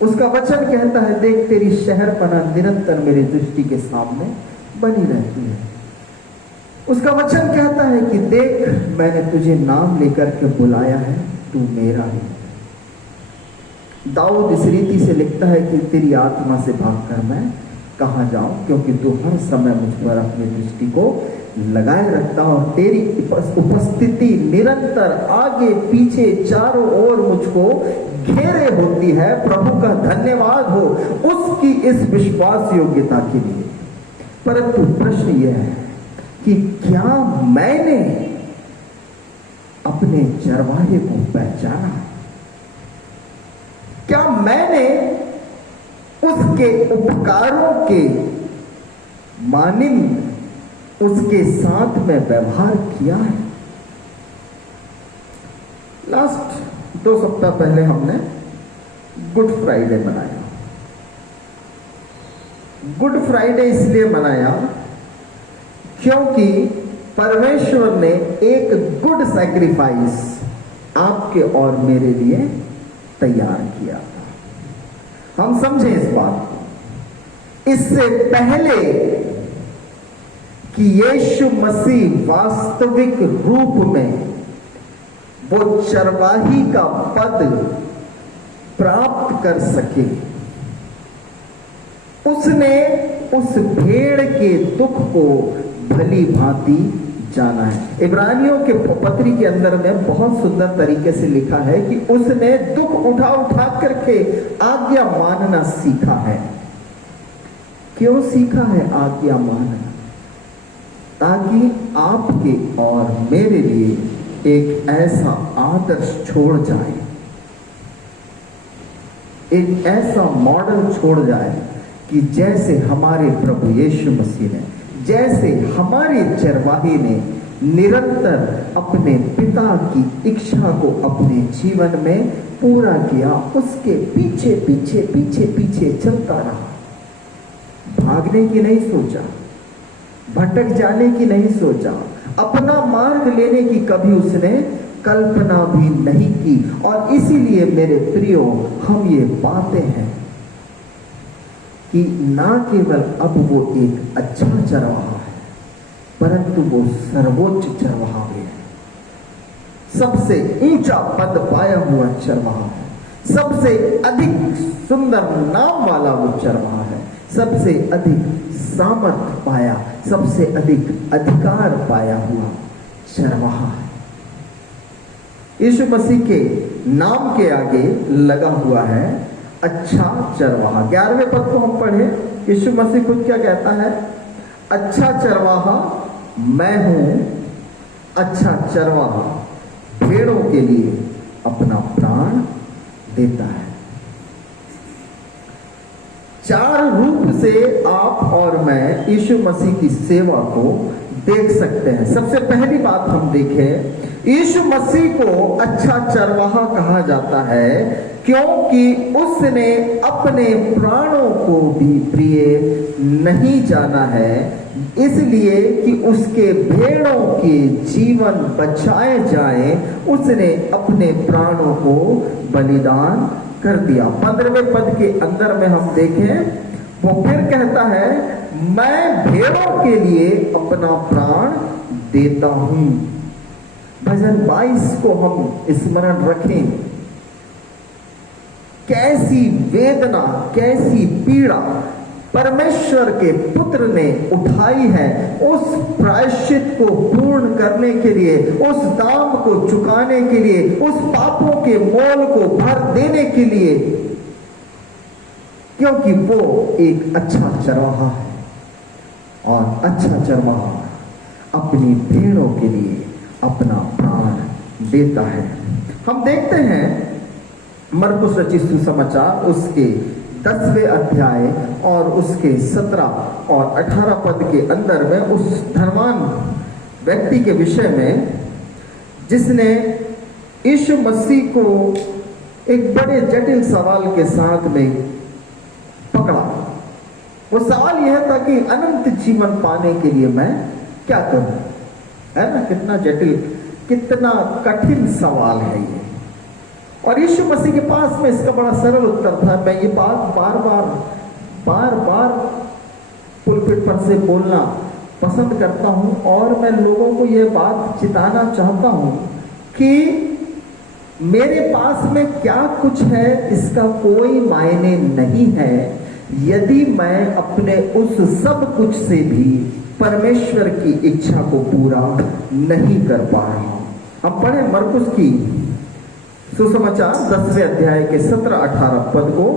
उसका वचन कहता है, देख तेरी शहरपना निरंतर मेरी दृष्टि के सामने बनी रहती है। उसका वचन कहता है कि देख, मैंने तुझे नाम लेकर के बुलाया है, तू मेरा ही। दाऊद इस रीति से लिखता है कि तेरी आत्मा से भागकर मैं कहां जाऊं, क्योंकि तू हर समय मुझ पर अपनी दृष्टि को लगाए रखता और तेरी उपस्थिति निरंतर आगे पीछे चारों ओर मुझको घेरे होती है। प्रभु का धन्यवाद हो उसकी इस विश्वास योग्यता के लिए। परंतु प्रश्न यह है कि क्या मैंने अपने चरवाहे को पहचाना? क्या मैंने उसके उपकारों के मानिंद उसके साथ में व्यवहार किया है? लास्ट 2 सप्ताह पहले हमने गुड फ्राइडे मनाया। गुड फ्राइडे इसलिए मनाया क्योंकि परमेश्वर ने एक गुड सैक्रिफाइस आपके और मेरे लिए तैयार किया था। हम समझें इस बात को। इससे पहले कि यीशु मसीह वास्तविक रूप में वो चरवाही का पद प्राप्त कर सके, उसने उस भेड़ के दुख को भली भांति जाना है। इब्रानियों के पत्री के अंदर में बहुत सुंदर तरीके से लिखा है कि उसने दुख उठा उठा करके आज्ञा मानना सीखा है। क्यों सीखा है आज्ञा मानना? ताकि आपके और मेरे लिए एक ऐसा आदर्श छोड़ जाए, एक ऐसा मॉडल छोड़ जाए कि जैसे हमारे प्रभु यीशु मसीह ने, जैसे हमारे चरवाहे ने निरंतर अपने पिता की इच्छा को अपने जीवन में पूरा किया, उसके पीछे पीछे पीछे पीछे चलता रहा। भागने की नहीं सोचा, भटक जाने की नहीं सोचा, अपना मार्ग लेने की कभी उसने कल्पना भी नहीं की। और इसीलिए मेरे प्रियो, हम ये पाते हैं कि ना केवल अब वो एक अच्छा चरवाहा है, परंतु वो सर्वोच्च चरवाहा भी है। सबसे ऊंचा पद पाया हुआ चरवाहा है, सबसे अधिक सुंदर नाम वाला वो चरवाहा है, सबसे अधिक सामर्थ पाया, सबसे अधिक अधिकार पाया हुआ चरवाहा है। यीशु मसीह के नाम के आगे लगा हुआ है अच्छा चरवाहा। 11वें पद को हम पढ़े, यीशु मसीह खुद क्या कहता है? अच्छा चरवाहा मैं हूं, अच्छा चरवाहा भेड़ों के लिए अपना प्राण देता है। 4 रूप से आप और मैं यीशु मसीह की सेवा को देख सकते हैं। सबसे पहली बात हम देखें, यीशु मसीह को अच्छा चरवाहा कहा जाता है क्योंकि उसने अपने प्राणों को भी प्रिय नहीं जाना है, इसलिए कि उसके भेड़ों के जीवन बचाए जाए उसने अपने प्राणों को बलिदान कर दिया। 15वें पद के अंदर में हम देखें, वो फिर कहता है मैं भेड़ों के लिए अपना प्राण देता हूं। भजन 22 को हम स्मरण रखें, कैसी वेदना, कैसी पीड़ा परमेश्वर के पुत्र ने उठाई है उस प्रायश्चित को पूर्ण करने के लिए, उस दाम को चुकाने के लिए, उस पापों के मोल को भर देने के लिए, क्योंकि वो एक अच्छा चरवाहा है और अच्छा चरवाहा अपनी भेड़ों के लिए अपना प्राण देता है। हम देखते हैं मरकुस रचित सुसमाचार उसके 10वें अध्याय और उसके 17 और 18 पद के अंदर में उस धनवान व्यक्ति के विषय में जिसने यीशु मसीह को एक बड़े जटिल सवाल के साथ में पकड़ा। वो सवाल यह था कि अनंत जीवन पाने के लिए मैं क्या करूं? है ना, कितना जटिल, कितना कठिन सवाल है ये। और यीशु मसीह के पास में इसका बड़ा सरल उत्तर था। मैं ये बात बार बार पुलपिट पर से बोलना पसंद करता हूं और मैं लोगों को ये बात चिताना चाहता हूं कि मेरे पास में क्या कुछ है इसका कोई मायने नहीं है यदि मैं अपने उस सब कुछ से भी परमेश्वर की इच्छा को पूरा नहीं कर पा रहा हूं। हम पढ़े मरकुस की सुसमाचार 10वें अध्याय के 17-18 पद को।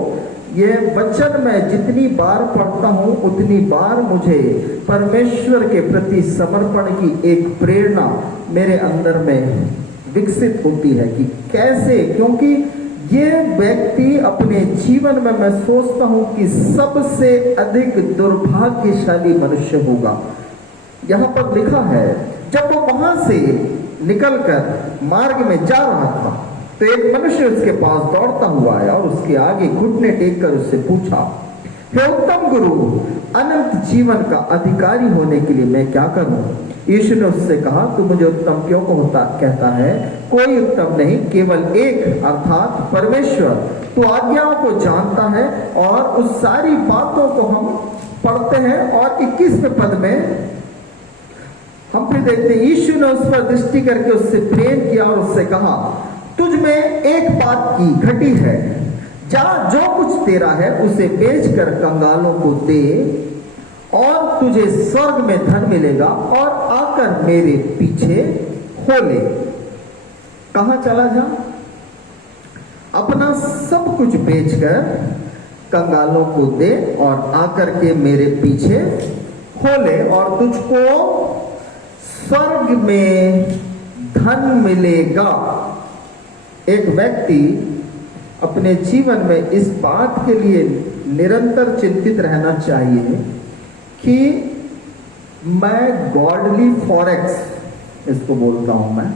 यह वचन मैं जितनी बार पढ़ता हूं उतनी बार मुझे परमेश्वर के प्रति समर्पण की एक प्रेरणा मेरे अंदर में विकसित होती है कि कैसे, क्योंकि ये व्यक्ति अपने जीवन में मैं सोचता हूं कि सबसे अधिक दुर्भाग्यशाली मनुष्य होगा। यहां पर लिखा है जब वो वहां से निकलकर मार्ग में जा रहा था तो एक मनुष्य उसके पास दौड़ता हुआ आया और उसके आगे घुटने टेक कर उससे पूछा, हे उत्तम गुरु, अनंत जीवन का अधिकारी होने के लिए मैं क्या करूं? यीशु ने उससे कहा, तू मुझे उत्तम क्यों कहता है? कोई उत्तम नहीं, केवल एक, अर्थात परमेश्वर। तू आज्ञाओं को जानता है। और उस सारी बातों को हम पढ़ते हैं और 21वें पद में हम फिर देखते हैं, यीशु ने उस पर दृष्टि करके उससे प्रेम किया और उससे कहा, तुझ में एक बात की घटी है, जा जो कुछ तेरा है उसे बेचकर कंगालों को दे और तुझे स्वर्ग में धन मिलेगा और आकर मेरे पीछे हो ले। कहां चला जा? अपना सब कुछ बेचकर कंगालों को दे और आकर के मेरे पीछे हो ले और तुझको स्वर्ग में धन मिलेगा। एक व्यक्ति अपने जीवन में इस बात के लिए निरंतर चिंतित रहना चाहिए कि मैं गॉडली फॉरेक्स इसको बोलता हूं, मैं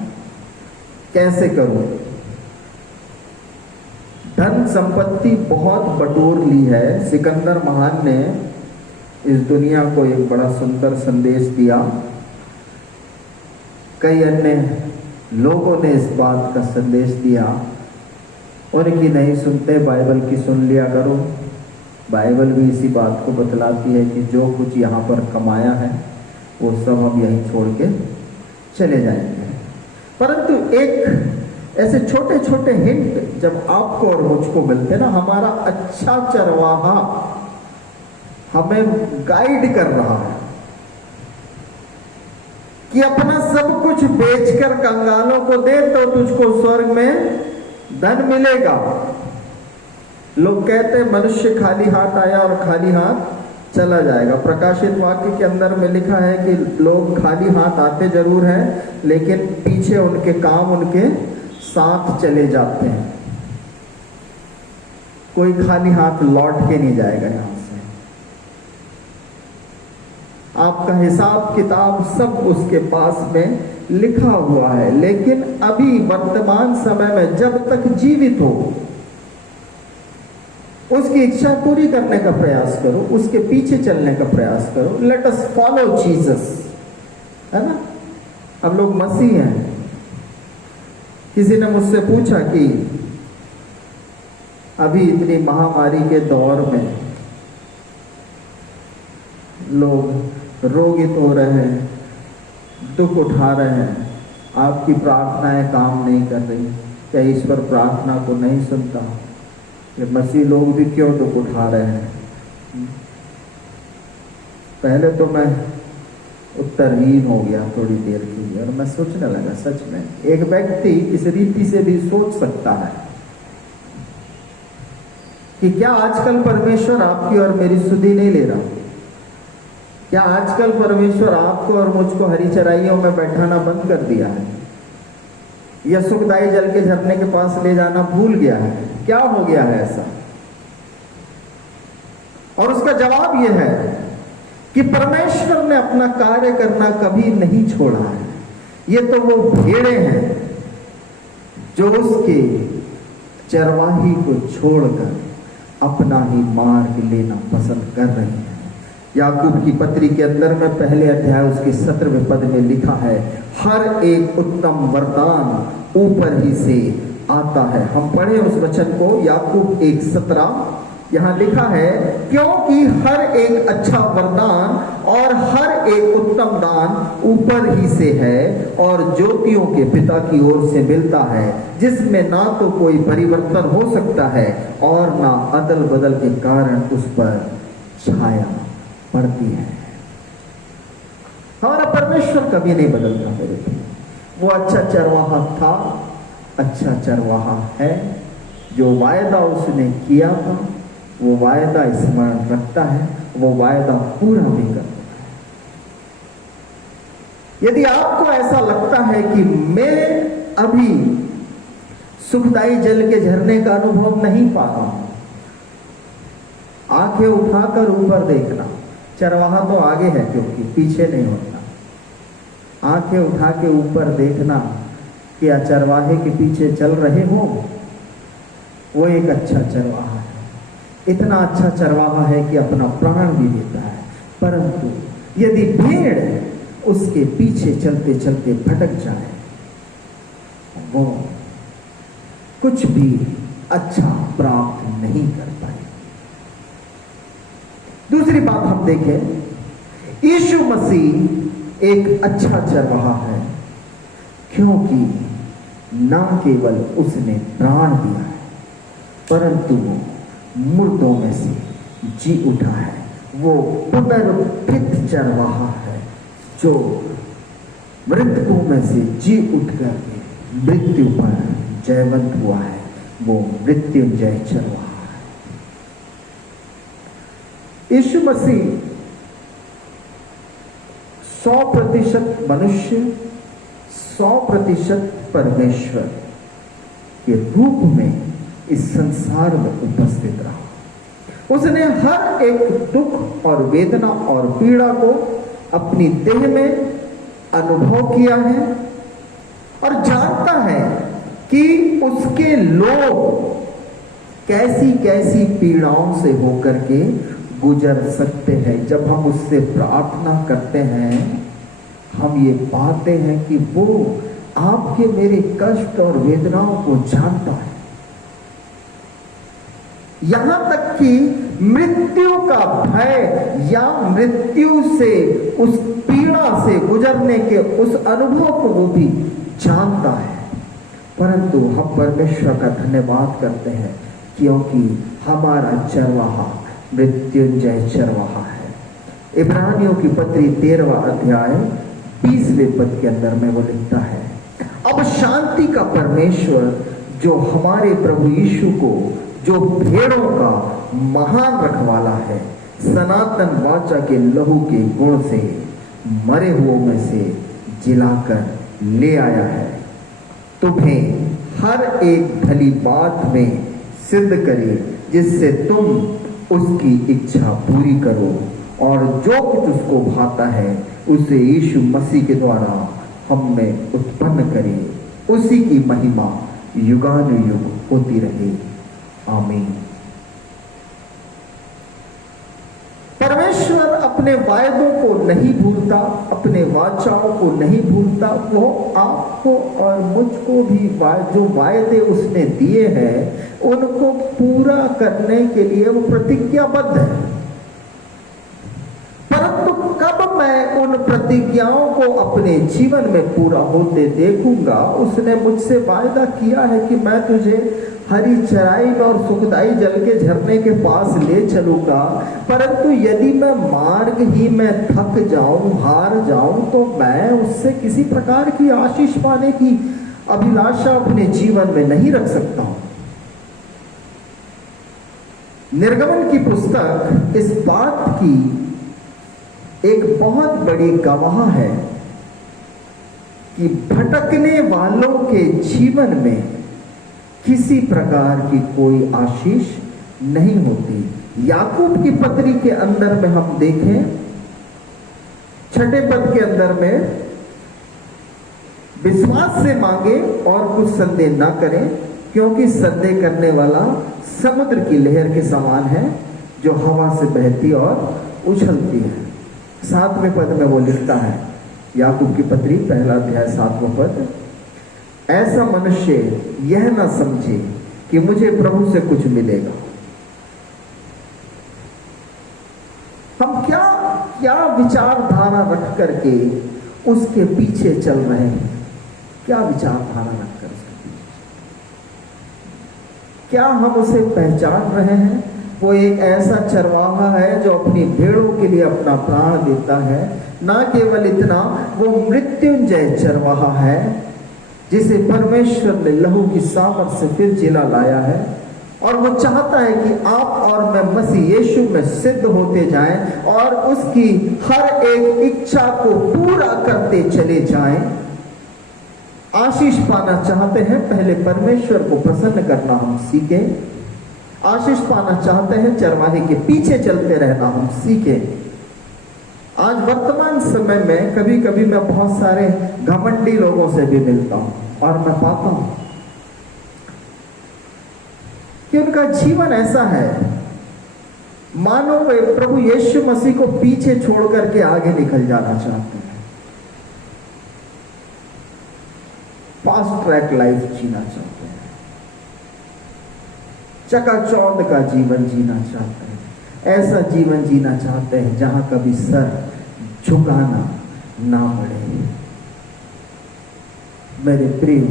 कैसे करूं। धन संपत्ति बहुत बटोर ली है। सिकंदर महान ने इस दुनिया को एक बड़ा सुंदर संदेश दिया। कई अन्य लोगों ने इस बात का संदेश दिया, उनकी नहीं सुनते, बाइबल की सुन लिया करो। बाइबल भी इसी बात को बतलाती है कि जो कुछ यहाँ पर कमाया है वो सब हम यहीं छोड़ के चले जाएंगे। परंतु एक ऐसे छोटे छोटे हिंट जब आपको और मुझको मिलते ना, हमारा अच्छा चरवाहा हमें गाइड कर रहा है कि अपना सब कुछ बेचकर कंगालों को दे तो तुझको स्वर्ग में धन मिलेगा। लोग कहते हैं मनुष्य खाली हाथ आया और खाली हाथ चला जाएगा। प्रकाशित वाक्य के अंदर में लिखा है कि लोग खाली हाथ आते जरूर हैं, लेकिन पीछे उनके काम उनके साथ चले जाते हैं। कोई खाली हाथ लौट के नहीं जाएगा यहां से। आपका हिसाब किताब सब उसके पास में लिखा हुआ है। लेकिन अभी वर्तमान समय में जब तक जीवित हो, उसकी इच्छा पूरी करने का प्रयास करो, उसके पीछे चलने का प्रयास करो। लेट अस फॉलो जीसस, है ना। हम लोग मसीह हैं। किसी ने मुझसे पूछा कि अभी इतनी महामारी के दौर में लोग रोगित हो रहे हैं, दुख उठा रहे हैं, आपकी प्रार्थनाएं काम नहीं कर रही, क्या ईश्वर प्रार्थना को नहीं सुनता? ये मसीह लोग भी क्यों दुख उठा रहे हैं? पहले तो मैं उत्तरहीन हो गया थोड़ी देर के लिए, और मैं सोचने लगा सच में एक व्यक्ति इस रीति से भी सोच सकता है कि क्या आजकल परमेश्वर आपकी और मेरी सुधि नहीं ले रहा? क्या आजकल परमेश्वर आपको और मुझको हरी चराइयों में बैठाना बंद कर दिया है, या सुखदायी जल के झरने के पास ले जाना भूल गया है? क्या हो गया है ऐसा? और उसका जवाब यह है कि परमेश्वर ने अपना कार्य करना कभी नहीं छोड़ा है। ये तो वो भेड़े हैं जो उसके चरवाही को छोड़कर अपना ही मार्ग लेना पसंद कर रहे हैं। याकूब की पत्री के अंदर में पहले अध्याय उसके 17वें पद में लिखा है, हर एक उत्तम वरदान ऊपर ही से आता है। हम पढ़े उस वचन को, याकूब 1:17। यहाँ लिखा है, क्योंकि हर एक अच्छा वरदान और हर एक उत्तम दान ऊपर ही से है और ज्योतियों के पिता की ओर से मिलता है, जिसमें ना तो कोई परिवर्तन हो सकता है और ना अदल बदल के कारण उस पर छाया पड़ती है। हमारा परमेश्वर कभी नहीं बदलता मेरे भाई। वो अच्छा चरवाहा था, अच्छा चरवाहा है। जो वायदा उसने किया था वो वायदा स्मरण रखता है, वो वायदा पूरा भी करता है। यदि आपको ऐसा लगता है कि मैं अभी सुखदायी जल के झरने का अनुभव नहीं पा रहा हूं, आंखें उठाकर ऊपर देखना। चरवाहा तो आगे है क्योंकि पीछे नहीं होता। आंखें उठा के ऊपर देखना, क्या चरवाहे के पीछे चल रहे हो? वो एक अच्छा चरवाहा है। इतना अच्छा चरवाहा है कि अपना प्राण भी देता है। परंतु यदि भेड़ उसके पीछे चलते चलते भटक जाए, वो कुछ भी अच्छा प्राप्त नहीं कर पाए। दूसरी बात हम देखें, यीशु मसीह एक अच्छा चरवाहा है, क्योंकि ना केवल उसने प्राण दिया है, परंतु वो मुर्दों में से जी उठा है। वो पुनरुत्थित चरवाहा है जो मृतकों में से जी उठकर मृत्यु पर जयवंत हुआ है। वो मृत्युंजय चरवाहा है। यीशु मसीह 100% मनुष्य 100% परमेश्वर के रूप में इस संसार में उपस्थित रहा। उसने हर एक दुख और वेदना और पीड़ा को अपनी देह में अनुभव किया है और जानता है कि उसके लोग कैसी कैसी पीड़ाओं से होकर के गुजर सकते हैं। जब हम उससे प्रार्थना करते हैं, हम ये पाते हैं कि वो आपके मेरे कष्ट और वेदनाओं को जानता है। यहां तक कि मृत्यु का भय या मृत्यु से, उस पीड़ा से गुजरने के उस अनुभव को वो भी जानता है। परंतु हम परमेश्वर का धन्यवाद करते हैं क्योंकि हमारा चरवाहा मृत्युंजय चरवाहा है। इब्रानियों की पत्री 13वां अध्याय 20वें पद के अंदर में वो लिखता है, अब शांति का परमेश्वर जो हमारे प्रभु यीशु को, जो भेड़ों का महान रखवाला है, सनातन वाचा के लहू के गुण से मरे हुओं में से जिलाकर ले आया है, तुम्हें हर एक भली बात में सिद्ध करे, जिससे तुम उसकी इच्छा पूरी करो, और जो कुछ उसको भाता है उसे यीशु मसीह के द्वारा हम में उत्पन्न करे। उसी की महिमा युगानुयुग होती रहे, आमीन। परमेश्वर अपने वायदों को नहीं भूलता, अपने वाचाओं को नहीं भूलता। वो आपको और मुझको भी जो वायदे उसने दिए हैं उनको पूरा करने के लिए वो प्रतिज्ञाबद्ध है। परंतु कब मैं उन प्रतिज्ञाओं को अपने जीवन में पूरा होते देखूंगा, उसने मुझसे वायदा किया है कि मैं तुझे हरी चराई में और सुखदाई जल के झरने के पास ले चलूंगा। परंतु यदि मैं मार्ग ही में थक जाऊं, हार जाऊं, तो मैं उससे किसी प्रकार की आशीष पाने की अभिलाषा अपने जीवन में नहीं रख सकता हूं। निर्गमन की पुस्तक इस बात की एक बहुत बड़ी गवाह है कि भटकने वालों के जीवन में किसी प्रकार की कोई आशीष नहीं होती। याकूब की पत्री के अंदर में हम देखें 6 पद के अंदर में, विश्वास से मांगे और कुछ संदेह ना करें, क्योंकि संदेह करने वाला समुद्र की लहर के समान है, जो हवा से बहती और उछलती है। 7वें पद में वो लिखता है, याकूब की पत्री 1 अध्याय 7वां पद, ऐसा मनुष्य यह ना समझे कि मुझे प्रभु से कुछ मिलेगा। हम क्या क्या विचारधारा रख करके उसके पीछे चल रहे हैं? क्या विचारधारा रखकर उसके पीछे, क्या हम उसे पहचान रहे हैं? वो एक ऐसा चरवाहा है जो अपनी भेड़ों के लिए अपना प्राण देता है। ना केवल इतना, वो मृत्युंजय चरवाहा है जिसे परमेश्वर ने लहू की सामर्थ से फिर जिला लाया है, और वो चाहता है कि आप और मैं मसीह यीशु में सिद्ध होते जाएं और उसकी हर एक इच्छा को पूरा करते चले जाएं। आशीष पाना चाहते हैं, पहले परमेश्वर को प्रसन्न करना हम सीखें। आशीष पाना चाहते हैं, चरवाहे के पीछे चलते रहना हम सीखें। आज वर्तमान समय में कभी कभी मैं बहुत सारे घमंडी लोगों से भी मिलता हूं और मैं पाता हूं कि उनका जीवन ऐसा है मानो वे प्रभु यीशु मसीह को पीछे छोड़ करके आगे निकल जाना चाहते हैं, फास्ट ट्रैक लाइफ जीना चाहते हैं, चकाचौंध का जीवन जीना चाहते हैं, ऐसा जीवन जीना चाहते हैं जहां कभी सर झुकाना ना पड़े। मेरे प्रिय,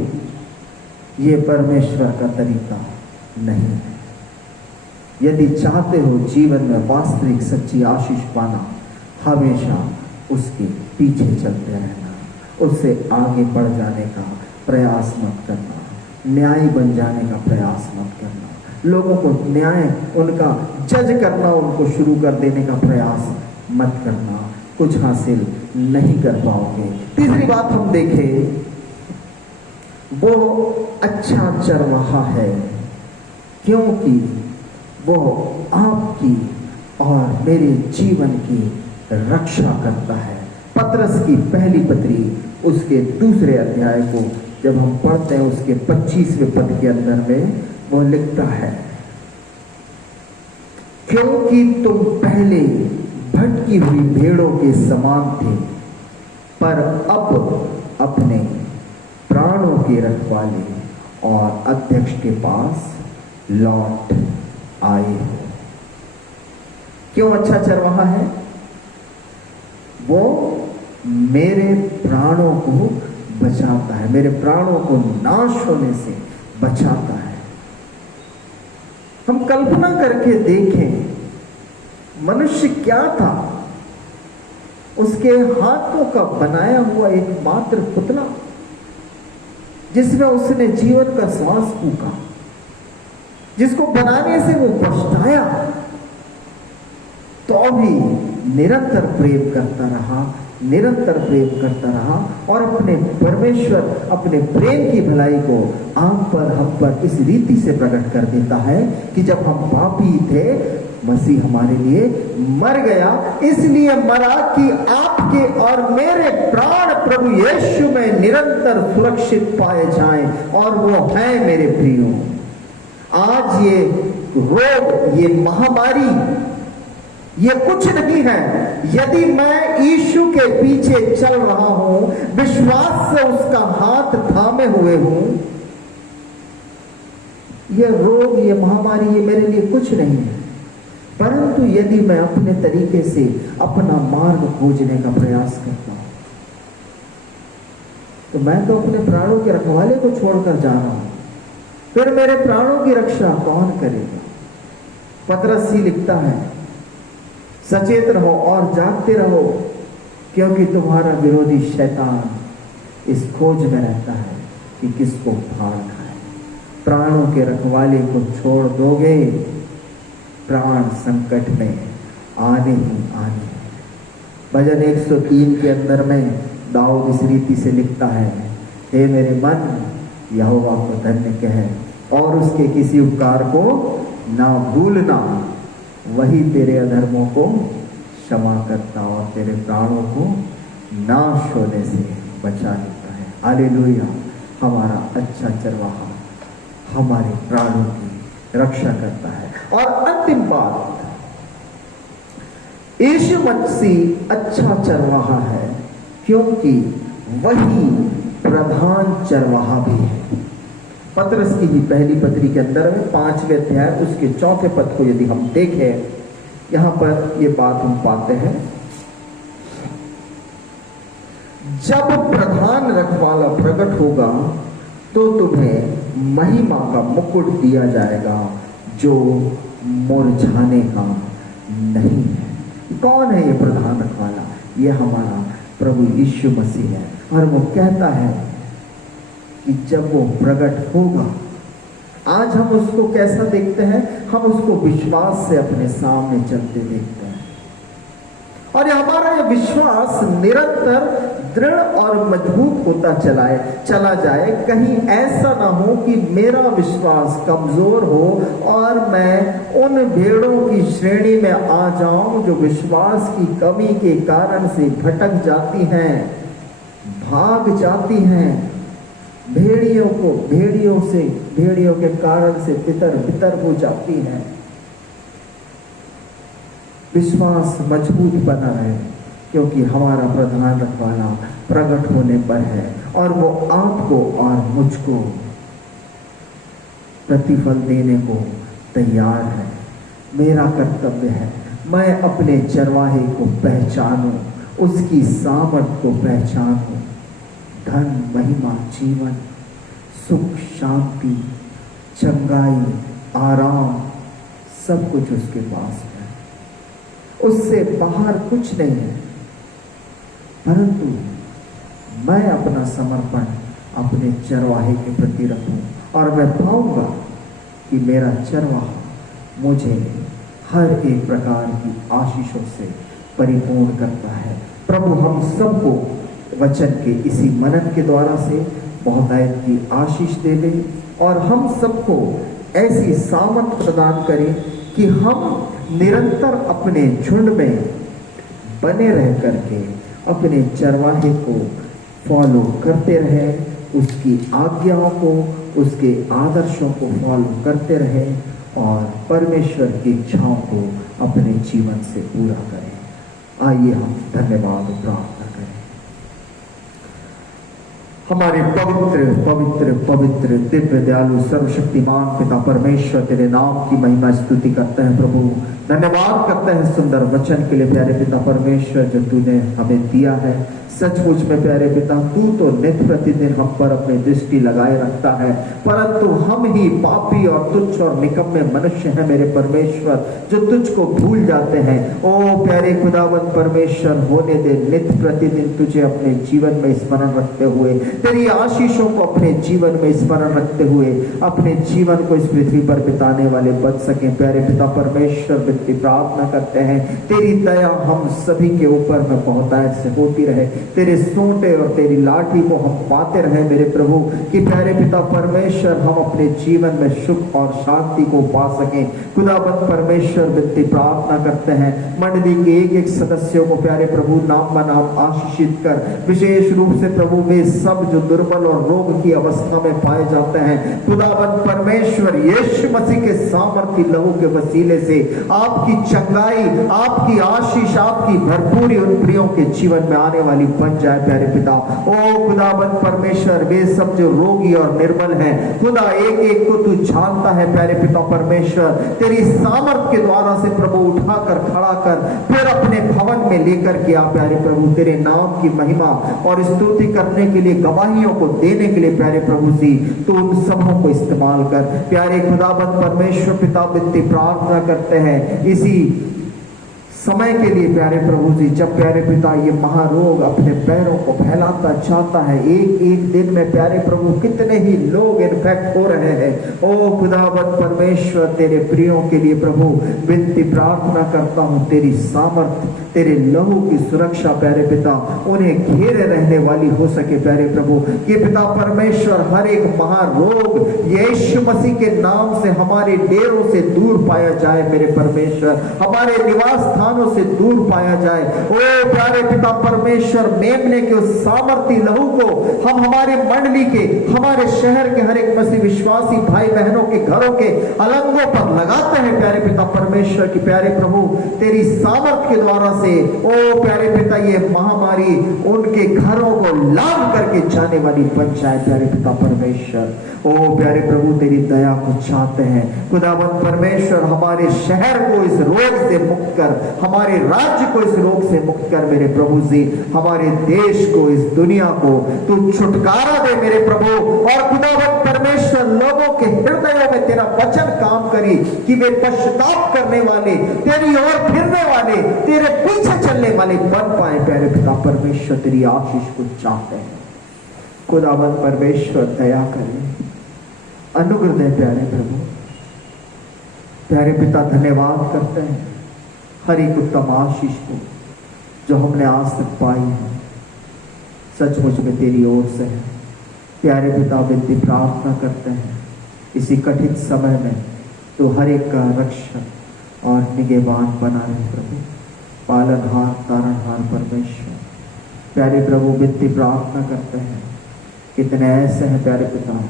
ये परमेश्वर का तरीका नहीं है। यदि चाहते हो जीवन में वास्तविक सच्ची आशीष पाना, हमेशा उसके पीछे चलते रहना, उससे आगे बढ़ जाने का प्रयास मत करना, न्यायी बन जाने का प्रयास मत करना, लोगों को न्याय उनका जज करना, उनको शुरू कर देने का प्रयास मत करना, कुछ हासिल नहीं कर पाओगे। तीसरी बात हम देखें, वो अच्छा चरवाहा है क्योंकि वो आपकी और मेरे जीवन की रक्षा करता है। पतरस की पहली पत्री उसके 2 अध्याय को जब हम पढ़ते हैं, उसके 25वें पद के अंदर में वो लिखता है, क्योंकि तुम पहले भटकी हुई भेड़ों के समान थे, पर अब अपने प्राणों के रखवाले और अध्यक्ष के पास लौट आए हो। क्यों अच्छा चरवाहा है? वो मेरे प्राणों को बचाता है, मेरे प्राणों को नाश होने से बचाता है। हम कल्पना करके देखें, मनुष्य क्या था उसके हाथों का बनाया हुआ एकमात्र पुतला जिसमें उसने जीवन का श्वास फूका, जिसको बनाने से वो पछताया तो भी निरंतर प्रेम करता रहा, निरंतर प्रेम करता रहा और अपने परमेश्वर अपने प्रेम की भलाई को आम पर हम पर इस रीति से प्रकट कर देता है कि जब हम पापी थे मसीह हमारे लिए मर गया, इसलिए मरा कि आपके और मेरे प्राण प्रभु यीशु में निरंतर सुरक्षित पाए जाएं। और वो है मेरे प्रियो, आज ये रोग, ये महामारी, ये कुछ नहीं है। यदि मैं यीशु के पीछे चल रहा हूं, विश्वास से उसका हाथ थामे हुए हूं, ये रोग, ये महामारी, ये मेरे लिए कुछ नहीं है। परंतु यदि मैं अपने तरीके से अपना मार्ग खोजने का प्रयास करता हूं, तो मैं तो अपने प्राणों के रखवाले को छोड़कर जा रहा हूं, फिर मेरे प्राणों की रक्षा कौन करेगा? पतरस ही लिखता है, सचेत रहो और जागते रहो, क्योंकि तुम्हारा विरोधी शैतान इस खोज में रहता है कि किसको फाड़ खाए। प्राणों के रखवाले को छोड़ दोगे, प्राण संकट में आने ही आने। भजन 103 के अंदर में दाऊद इस रीति से लिखता है, हे मेरे मन यहोवा को धन्य कह और उसके किसी उपकार को ना भूलना, वही तेरे अधर्मों को क्षमा करता और तेरे प्राणों को नाश होने से बचा लेता है। हालेलुया। हमारा अच्छा चरवाहा हमारे प्राणों की रक्षा करता है। और अंतिम बात, यीशु मसीह अच्छा चरवाहा है क्योंकि वही प्रधान चरवाहा भी है। पतरस की ही पहली पत्री के अंदर में 5वें अध्याय उसके 4थे पद को यदि हम देखें, यहां पर यह बात हम पाते हैं, जब प्रधान रखवाला प्रकट होगा तो तुम्हें महिमा का मुकुट दिया जाएगा जो मुरझाने का नहीं है। कौन है ये प्रधान रखवाला? ये हमारा प्रभु यीशु मसीह है। और वो कहता है कि जब वो प्रकट होगा, आज हम उसको कैसा देखते हैं? हम उसको विश्वास से अपने सामने चलते देखते हैं। और हमारा ये विश्वास निरंतर दृढ़ और मजबूत होता चला जाए। कहीं ऐसा ना हो कि मेरा विश्वास कमजोर हो और मैं उन भेड़ों की श्रेणी में आ जाऊं जो विश्वास की कमी के कारण से भटक जाती हैं, भाग जाती हैं, भेड़ियों के कारण से तितर बितर हो जाती हैं। विश्वास मजबूत बना है क्योंकि हमारा प्रधान रखवाला प्रकट होने पर है और वो आपको और मुझको प्रतिफल देने को तैयार है। मेरा कर्तव्य है मैं अपने चरवाहे को पहचानूं, उसकी सामर्थ को पहचानूं। धन, महिमा, जीवन, सुख, शांति, चंगाई, आराम, सब कुछ उसके पास है। उससे बाहर कुछ नहीं है। परंतु मैं अपना समर्पण अपने चरवाहे के प्रति रखूं और मैं पाऊंगा कि मेरा चरवाहा मुझे हर एक प्रकार की आशीषों से परिपूर्ण करता है। प्रभु हम सबको वचन के इसी मनन के द्वारा से बहुतायत की आशीष दे दे और हम सबको ऐसी सामर्थ प्रदान करें कि हम निरंतर अपने झुंड में बने रह करके अपने चरवाहे को फॉलो करते रहे, उसकी आज्ञाओं को, उसके आदर्शों को फॉलो करते रहे और परमेश्वर की इच्छाओं को अपने जीवन से पूरा करें। आइए हम धन्यवाद प्रार्थना करें। हमारे पवित्र पवित्र पवित्र दिव्य दयालु सर्वशक्तिमान पिता परमेश्वर तेरे नाम की महिमा स्तुति करते हैं प्रभु। धन्यवाद करते हैं सुंदर वचन के लिए प्यारे पिता परमेश्वर जो तूने हमें दिया है। सचमुच में प्यारे पिता तू तो नित्य प्रतिदिन हम पर अपनी दृष्टि लगाए रखता है, परंतु हम ही पापी और तुच्छ और निकम्मे मनुष्य हैं मेरे परमेश्वर जो तुझको भूल जाते हैं। ओ प्यारे खुदावंत परमेश्वर होने दे नित्य प्रतिदिन तुझे अपने जीवन में स्मरण रखते हुए, तेरी आशीषों को अपने जीवन में स्मरण रखते हुए अपने जीवन को इस पृथ्वी पर बिताने वाले बच सके। प्यारे पिता परमेश्वर विनती प्रार्थना करते हैं तेरी दया हम सभी के ऊपर में बहुतायत से होती रहे, तेरे सोंटे और तेरी लाठी को हम पाते रहे मेरे प्रभु कि प्यारे पिता परमेश्वर हम अपने जीवन में सुख और शांति को पा सकें। खुदाबंद परमेश्वर विनती प्रार्थना करते हैं मंडली के एक एक सदस्यों को प्यारे प्रभु नाम बनाम आशीषित कर, विशेष रूप से प्रभु वे सब जो दुर्बल और रोग की अवस्था में पाए जाते हैं, खुदाबंद परमेश्वर यीशु मसीह के सामर्थी लहू के वसीले से आपकी चंगाई, आपकी आशीष, आपकी भरपूरी उन प्रियों के जीवन में आने वाली बन जाए प्यारे पिता। ओ खुदाबंद परमेश्वर वे सब जो रोगी और निर्बल हैं, खुदा एक एक को तू जानता है प्यारे पिता परमेश्वर, तेरी सामर्थ के द्वारा से प्रभु उठाकर खड़ा कर फिर अपने भवन में लेकर के आ प्यारे प्रभु, तेरे नाम की महिमा और स्तुति करने के लिए, गवाहियों को देने के लिए प्यारे प्रभु जी तू उन सबों को इस्तेमाल कर। प्यारे खुदाबंद परमेश्वर पिता विनती प्रार्थना करते हैं इसी समय के लिए प्यारे प्रभु जी, जब प्यारे पिता ये महारोग अपने पैरों को फैलाता चाहता है, एक एक दिन में प्यारे प्रभु कितने ही लोग इन्फेक्ट हो रहे हैं। ओ खुदावंत परमेश्वर तेरे प्रियों के लिए प्रभु विनती प्रार्थना करता हूँ तेरी सामर्थ, तेरे लहू की सुरक्षा प्यारे पिता उन्हें घेरे रहने वाली हो सके प्यारे प्रभु। ये पिता परमेश्वर हर एक महारोग यीशु मसीह के नाम से हमारे डेरों से दूर पाया जाए मेरे परमेश्वर, हमारे निवास स्थानों से दूर पाया जाए। ओ प्यारे पिता परमेश्वर मेमने के उस सामर्थी लहू को हम हमारे मंडली के, हमारे शहर के हर एक मसीह विश्वासी भाई बहनों के घरों के अलंगों पर लगाते हैं प्यारे पिता परमेश्वर की प्यारे प्रभु तेरी सामर्थ के द्वारा से ओ प्यारे पिता ये महामारी उनके घरों को लाभ करके जाने वाली बन जाए प्यारे पिता परमेश्वर। ओ प्यारे प्रभु तेरी दया को चाहते हैं खुदावंत परमेश्वर, हमारे शहर को इस रोग से मुक्त कर, हमारे राज्य को इस रोग से मुक्त कर मेरे प्रभु जी, हमारे देश को, इस दुनिया को तू छुटकारा दे मेरे प्रभु। और खुदावंत परमेश्वर लोगों के हृदयों में तेरा वचन काम करी कि वे पश्चाताप करने वाले, तेरी ओर फिरने वाले, तेरे पीछे चलने वाले बन पाए प्यारे पिता परमेश्वर, तेरी आशीष को चाहते हैं खुदावंत परमेश्वर। दया करें, अनुग्रह दे प्यारे प्रभु। प्यारे पिता धन्यवाद करते हैं हर एक उत्तम आशीष को जो हमने आज तक पाई है, सचमुच में तेरी ओर से है प्यारे पिता। विनती प्रार्थना करते हैं इसी कठिन समय में तो हर एक का रक्षक और निगहबान बना रहे प्रभु, पालनहार तारणहार परमेश्वर। प्यारे प्रभु विनती प्रार्थना करते हैं कितने ऐसे हैं प्यारे पिता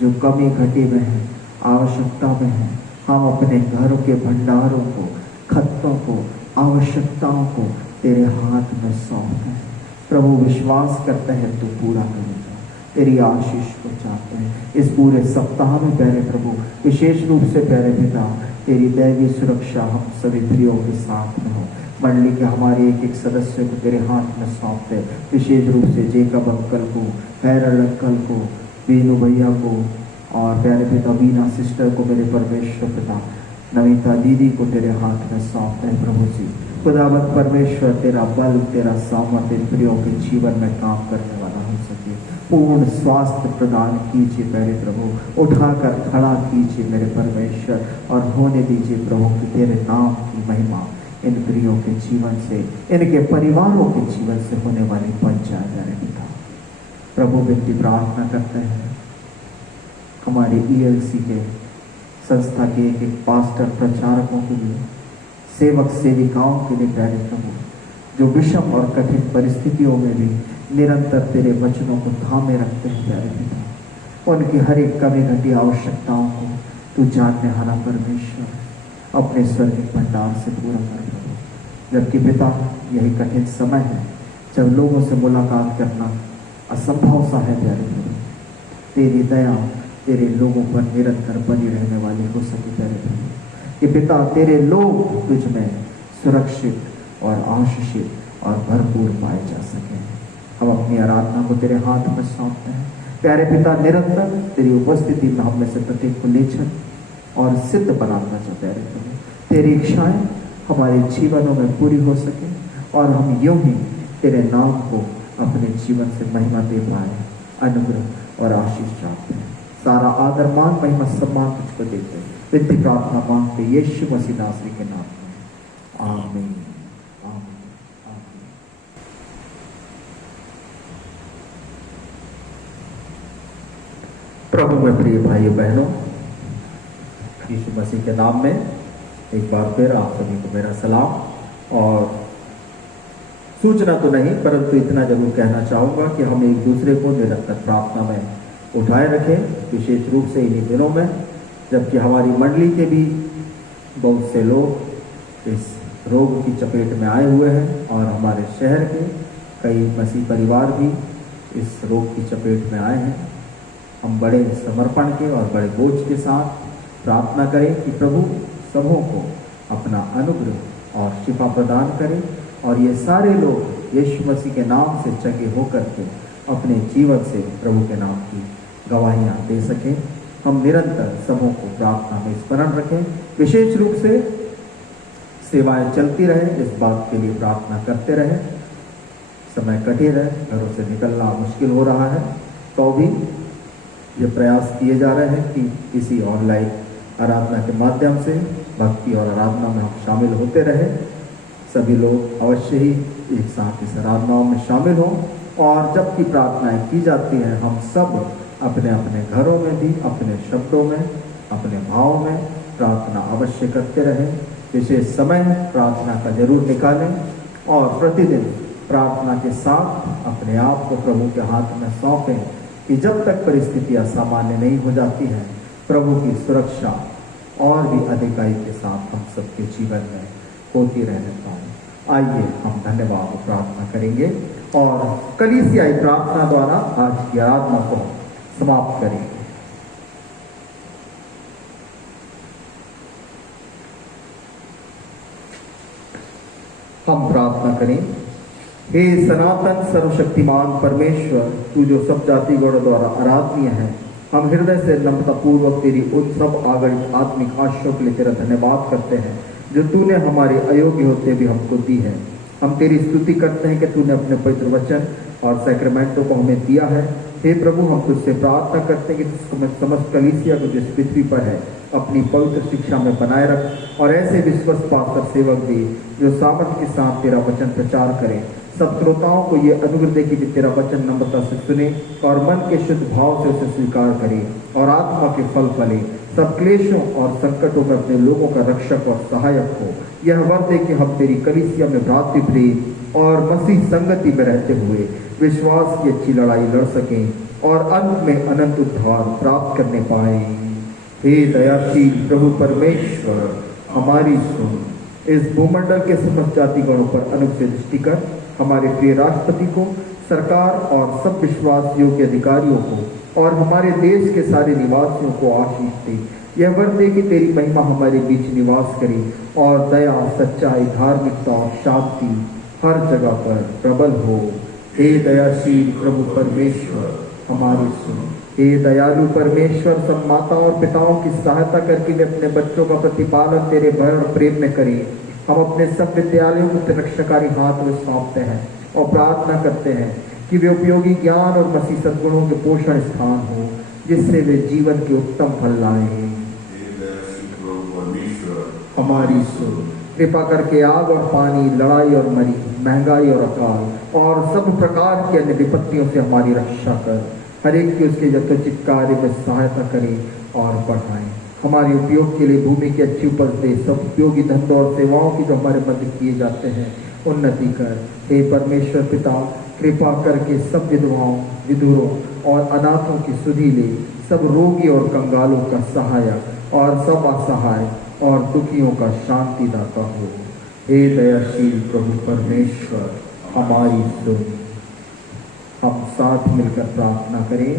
जो कमी घटी में है, आवश्यकता में है, हम अपने घरों के भंडारों को, खत्तों को, आवश्यकताओं को तेरे हाथ में सौंपते हैं प्रभु। विश्वास करते हैं तू पूरा करेगा, तेरी आशीष को चाहते हैं इस पूरे सप्ताह में प्यारे प्रभु। विशेष रूप से प्यारे पिता तेरी दैवीय सुरक्षा हम सभी प्रियों के साथ में हो। मंडली के हमारे एक एक सदस्य को तेरे हाथ में सौंपते, विशेष रूप से जेकब अंकल को, हैरल अंकल को, बीनू भैया को और प्यारे पिता बीना सिस्टर को मेरे परमेश्वर पिता, नविता दीदी को तेरे हाथ में सौंपते हैं प्रभु जी। खुदावंत परमेश्वर तेरा बल, तेरा सामर्थ्य प्रियों के जीवन में काम करने वाला हो सके। पूर्ण स्वास्थ्य प्रदान कीजिए प्यारे प्रभु, उठाकर खड़ा कीजिए मेरे परमेश्वर और होने दीजिए प्रभु कि तेरे नाम की महिमा इन प्रियों के जीवन से, इनके परिवारों के जीवन से होने वाली बन जाए प्यारे पिता प्रभु। विनती प्रार्थना करते हैं हमारे ELC के संस्था के एक एक पास्टर प्रचारकों के लिए, सेवक सेविकाओं के लिए प्यारे प्रभु, जो विषम और कठिन परिस्थितियों में भी निरंतर तेरे वचनों को थामे रखते हैं प्यारे पिता। उनकी हर एक कमी घटी आवश्यकताओं को तू जानने हारा परमेश्वर अपने स्वर्गीय भंडार से पूरा कर प्रभु। जबकि पिता यही कठिन समय है जब लोगों से मुलाकात करना असंभव सा है प्यारे प्रभु। तेरी दया तेरे लोगों पर निरंतर बनी रहने वाली हो सके प्यारे प्रभु, कि पिता तेरे लोग तुझ में सुरक्षित और आशीषित और भरपूर पाए जा सके। हम अपनी आराधना को तेरे हाथ में सौंपते हैं प्यारे पिता। निरंतर तेरी उपस्थिति में हम में से प्रत्येक को ले चल और सिद्ध बनाना चाहते प्यारे प्रभु। तेरी इच्छाएं हमारे जीवनों में पूरी हो सके और हम यूं ही तेरे नाम को अपने जीवन से महिमा दे पाए, अनुग्रह और आशीष चाहते हैं। सारा आदर मान महिमा सम्मान तुझको देते हैं। विनती प्रार्थना मांगते यीशु मसीह नासरी के नाम में, आमीन। प्रभु में प्रिय भाइयों बहनों, यीशु मसीह के नाम में एक बार फिर आप सभी को मेरा सलाम। और सूचना तो नहीं परंतु इतना जरूर कहना चाहूँगा कि हम एक दूसरे को निरंतर प्रार्थना में उठाए रखें, विशेष रूप से इन्हीं दिनों में जबकि हमारी मंडली के भी बहुत से लोग इस रोग की चपेट में आए हुए हैं और हमारे शहर के कई मसीह परिवार भी इस रोग की चपेट में आए हैं। हम बड़े समर्पण के और बड़े बोझ के साथ प्रार्थना करें कि प्रभु सबों को अपना अनुग्रह और शिफा प्रदान करें और ये सारे लोग यीशु मसीह के नाम से चंगे होकर के अपने जीवन से प्रभु के नाम की गवाहियाँ दे सकें। हम निरंतर सबों को प्रार्थना में स्मरण रखें, विशेष रूप से सेवाएं चलती रहें, इस बात के लिए प्रार्थना करते रहें। समय कठिन है, घरों से निकलना मुश्किल हो रहा है, तो भी ये प्रयास किए जा रहे हैं कि इसी ऑनलाइन आराधना के माध्यम से भक्ति और आराधना में हम शामिल होते रहें। सभी लोग अवश्य ही एक साथ इस आराधनाओं में शामिल हों और जबकि प्रार्थनाएं की जाती हैं हम सब अपने अपने घरों में भी अपने शब्दों में अपने भावों में प्रार्थना अवश्य करते रहें। विशेष समय प्रार्थना का जरूर निकालें और प्रतिदिन प्रार्थना के साथ अपने आप को प्रभु के हाथ में सौंपें कि जब तक परिस्थितियां सामान्य नहीं हो जाती हैं प्रभु की सुरक्षा और भी अधिकाई के साथ हम सबके जीवन में होती रहने पाए। आइए हम धन्यवाद प्रार्थना करेंगे और कलीसियाई प्रार्थना द्वारा आज की आराधना को समाप्त करेंगे। हम प्रार्थना करें। हे सनातन सर्वशक्तिमान परमेश्वर, तू जो सब जाति गण द्वारा आराधनीय है, हम हृदय से नम्रता पूर्वक तेरी उन सब आगणित आत्मिक आशीषों के लिए तेरा धन्यवाद करते हैं जो तूने हमारे अयोग्य होते भी हमको दी है। हम तेरी स्तुति करते हैं कि तूने अपने पवित्र वचन और सैक्रमेंटों को हमें दिया है। हे प्रभु, हम तुझसे प्रार्थना करते हैं कि समस्त कलीसिया को जिस पृथ्वी पर है अपनी पवित्र शिक्षा में बनाए रख और ऐसे विश्वास पाकर सेवक दे जो सामर्थ के साथ तेरा वचन प्रचार करें। सब श्रोताओं को ये अनुग्रह दे कि तेरा वचन नम्रता से सुने और मन के शुद्ध भाव से उसे स्वीकार करे और आत्मा के फल फले। सब क्लेशों और संकटों में अपने लोगों का रक्षक और सहायक हो। यह वर दे कि हम तेरी कलीसिया में भ्रातृ प्रेम और मसीह संगति में रहते हुए विश्वास की अच्छी लड़ाई लड़ सकें और अंत में अनंत उद्धार प्राप्त करने पाए। हे दयाशील प्रभु परमेश्वर, हमारी सुन। इस भूमंडल के समस्त जाति गणों पर अनुग्रह से दृष्टि कर हमारे प्रिय राष्ट्रपति को, सरकार और सब विश्वास योग्य अधिकारियों को और हमारे देश के सारे निवासियों को आशीष दे। यह वर दे कि तेरी महिमा हमारे बीच निवास करे और दया, सच्चाई, धार्मिकता और शांति हर जगह पर प्रबल हो। हे दयाशील प्रभु परमेश्वर, हमारी सुन। हे दयालु परमेश्वर, सब माता और पिताओं की सहायता करके वे अपने बच्चों का प्रतिपालन तेरे भय और प्रेम में करें। हम अपने सब विद्यालयों को तेरे रक्षाकारी हाथ में सौंपते हैं और प्रार्थना करते हैं कि वे उपयोगी ज्ञान और मसीह सद्गुणों के पोषण स्थान हो, जिससे वे जीवन के उत्तम फल लाएं। हमारी सुन। कृपा करके आग और पानी, लड़ाई और मरी, महंगाई और अकाल और सब प्रकार की अन्य विपत्तियों से हमारी रक्षा कर। हर एक की उसके यथोचित कार्य में सहायता करें और बढ़ाएं। हमारे उपयोग के लिए भूमि की अच्छी उपज दे। सब उपयोगी धंधों और सेवाओं की जो हमारे मध्य किए जाते हैं उन्नति कर। हे परमेश्वर पिता, कृपा करके सब विधवाओं, विधुरों और अनाथों की सुधि ले। सब रोगी और कंगालों का सहायक और सब असहाय और दुखियों का शांतिदाता हो। हे दयाशील प्रभु परमेश्वर, हमारी सुन। हम साथ मिलकर प्रार्थना करें।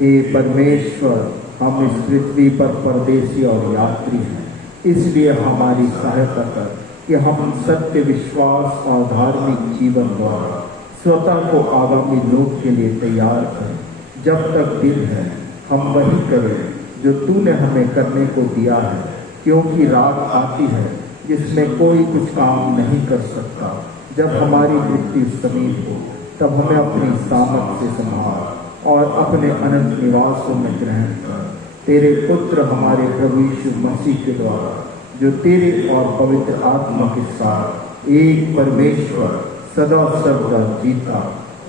हे परमेश्वर, हम इस पृथ्वी पर परदेसी और यात्री हैं, इसलिए हमारी सहायता कर कि हम सत्य, विश्वास और धार्मिक जीवन द्वारा स्वतः को आगामी लोक के लिए तैयार करें। जब तक दिन है हम वही करें जो तूने हमें करने को दिया है, क्योंकि रात आती है जिसमें कोई कुछ काम नहीं कर सकता। जब हमारी मृत्यु समीप हो तब हमें अपनी सामर्थ से संभाल और अपने अनंत निवासों में ग्रहण कर। तेरे पुत्र हमारे प्रभु यीशु मसीह के द्वारा, जो तेरे और पवित्र आत्मा के साथ एक परमेश्वर सदा सर्वदा जीता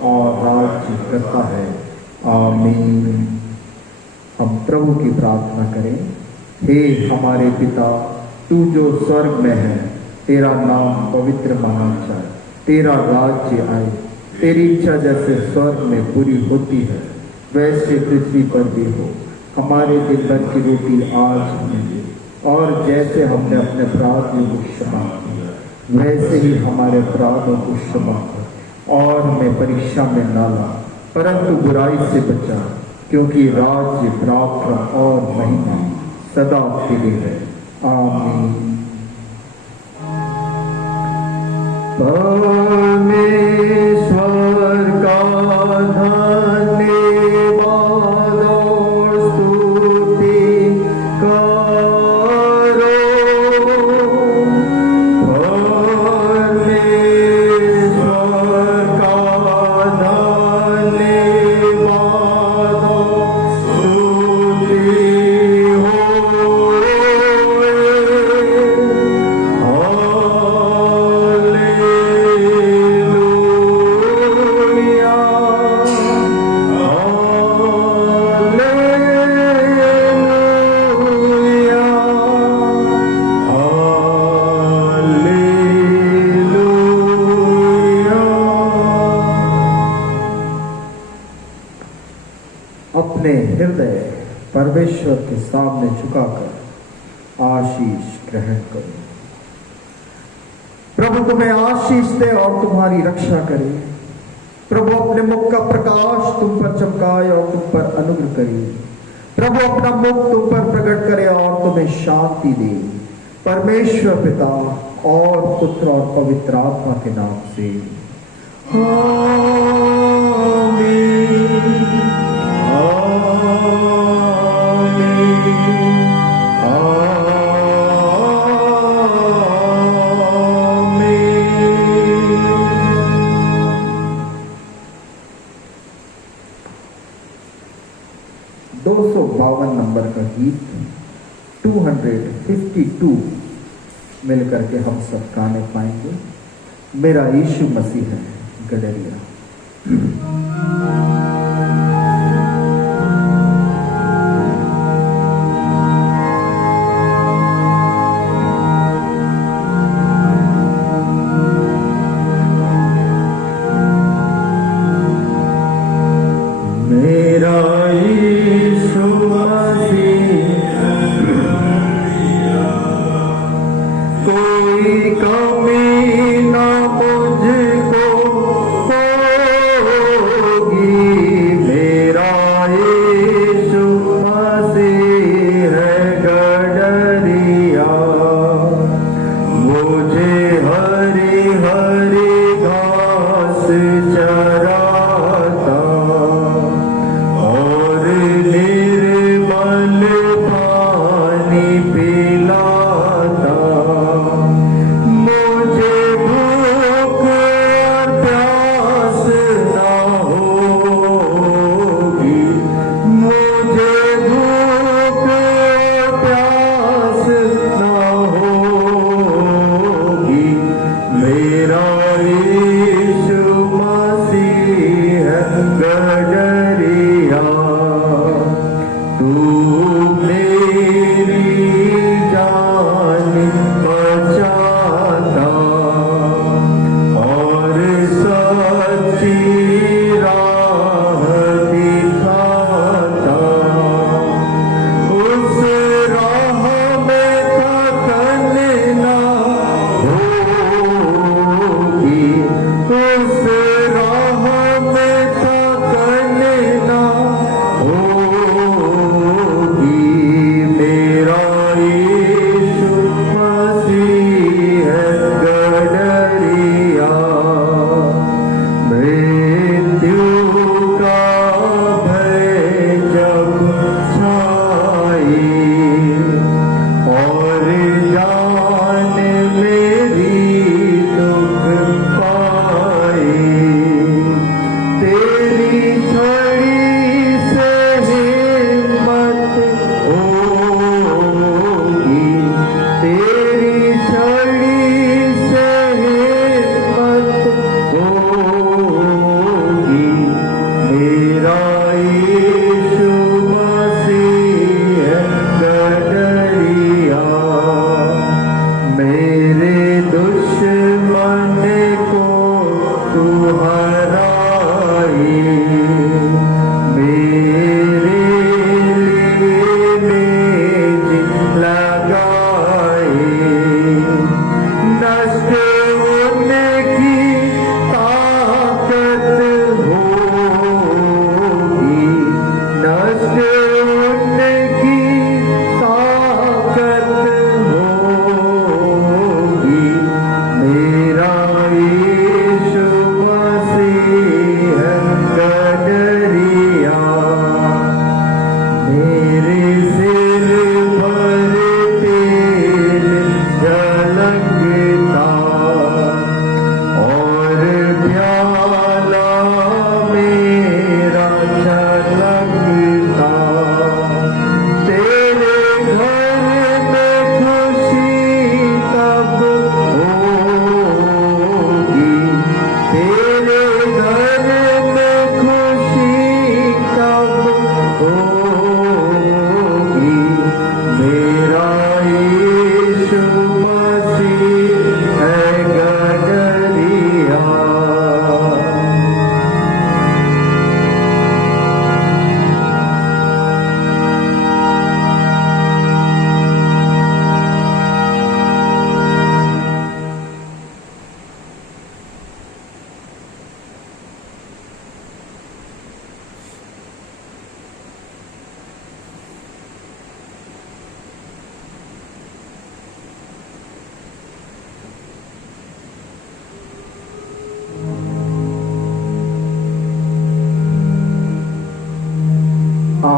और राज्य करता है। आमीन। हम प्रभु की प्रार्थना करें। हे हमारे पिता, तू जो स्वर्ग में है, तेरा नाम पवित्र माना जाए, तेरा राज्य आए, तेरी इच्छा जैसे स्वर्ग में पूरी होती है वैसे पृथ्वी पर भी हो। हमारे दिन भर की रोटी आज हमें दे, और जैसे हमने अपने अपराधियों को क्षमा किया वैसे ही हमारे अपराधों को क्षमा कर, और हमें परीक्षा में न ला परंतु बुराई से बचा, क्योंकि राज्य, पराक्रम और महिमा सदा तेरे है। आमीन। परमेश्वर का धन्यवाद और स्तुति करो। परमेश्वर का धन्यवाद और स्तुति अपने हृदय परमेश्वर के सामने झुकाकर आशीष ग्रहण करो। प्रभु तुम्हें आशीष दे और तुम्हारी रक्षा करे। प्रभु अपने मुख का प्रकाश तुम पर चमकाए और तुम पर अनुग्रह करे। प्रभु अपना मुख तुम पर प्रकट करे और तुम्हें शांति दे। परमेश्वर पिता और पुत्र और पवित्र आत्मा के नाम से नंबर का गीत 252 मिलकर के हम सब गाने पाएंगे। मेरा यीशु मसीह है गडरिया। कमी ना मुझको होगी।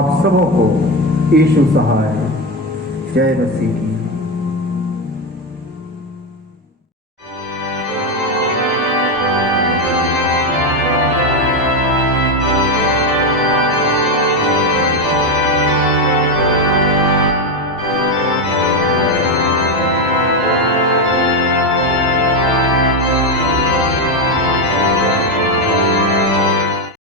आप सबों को यीशु सहाय जय मसीह की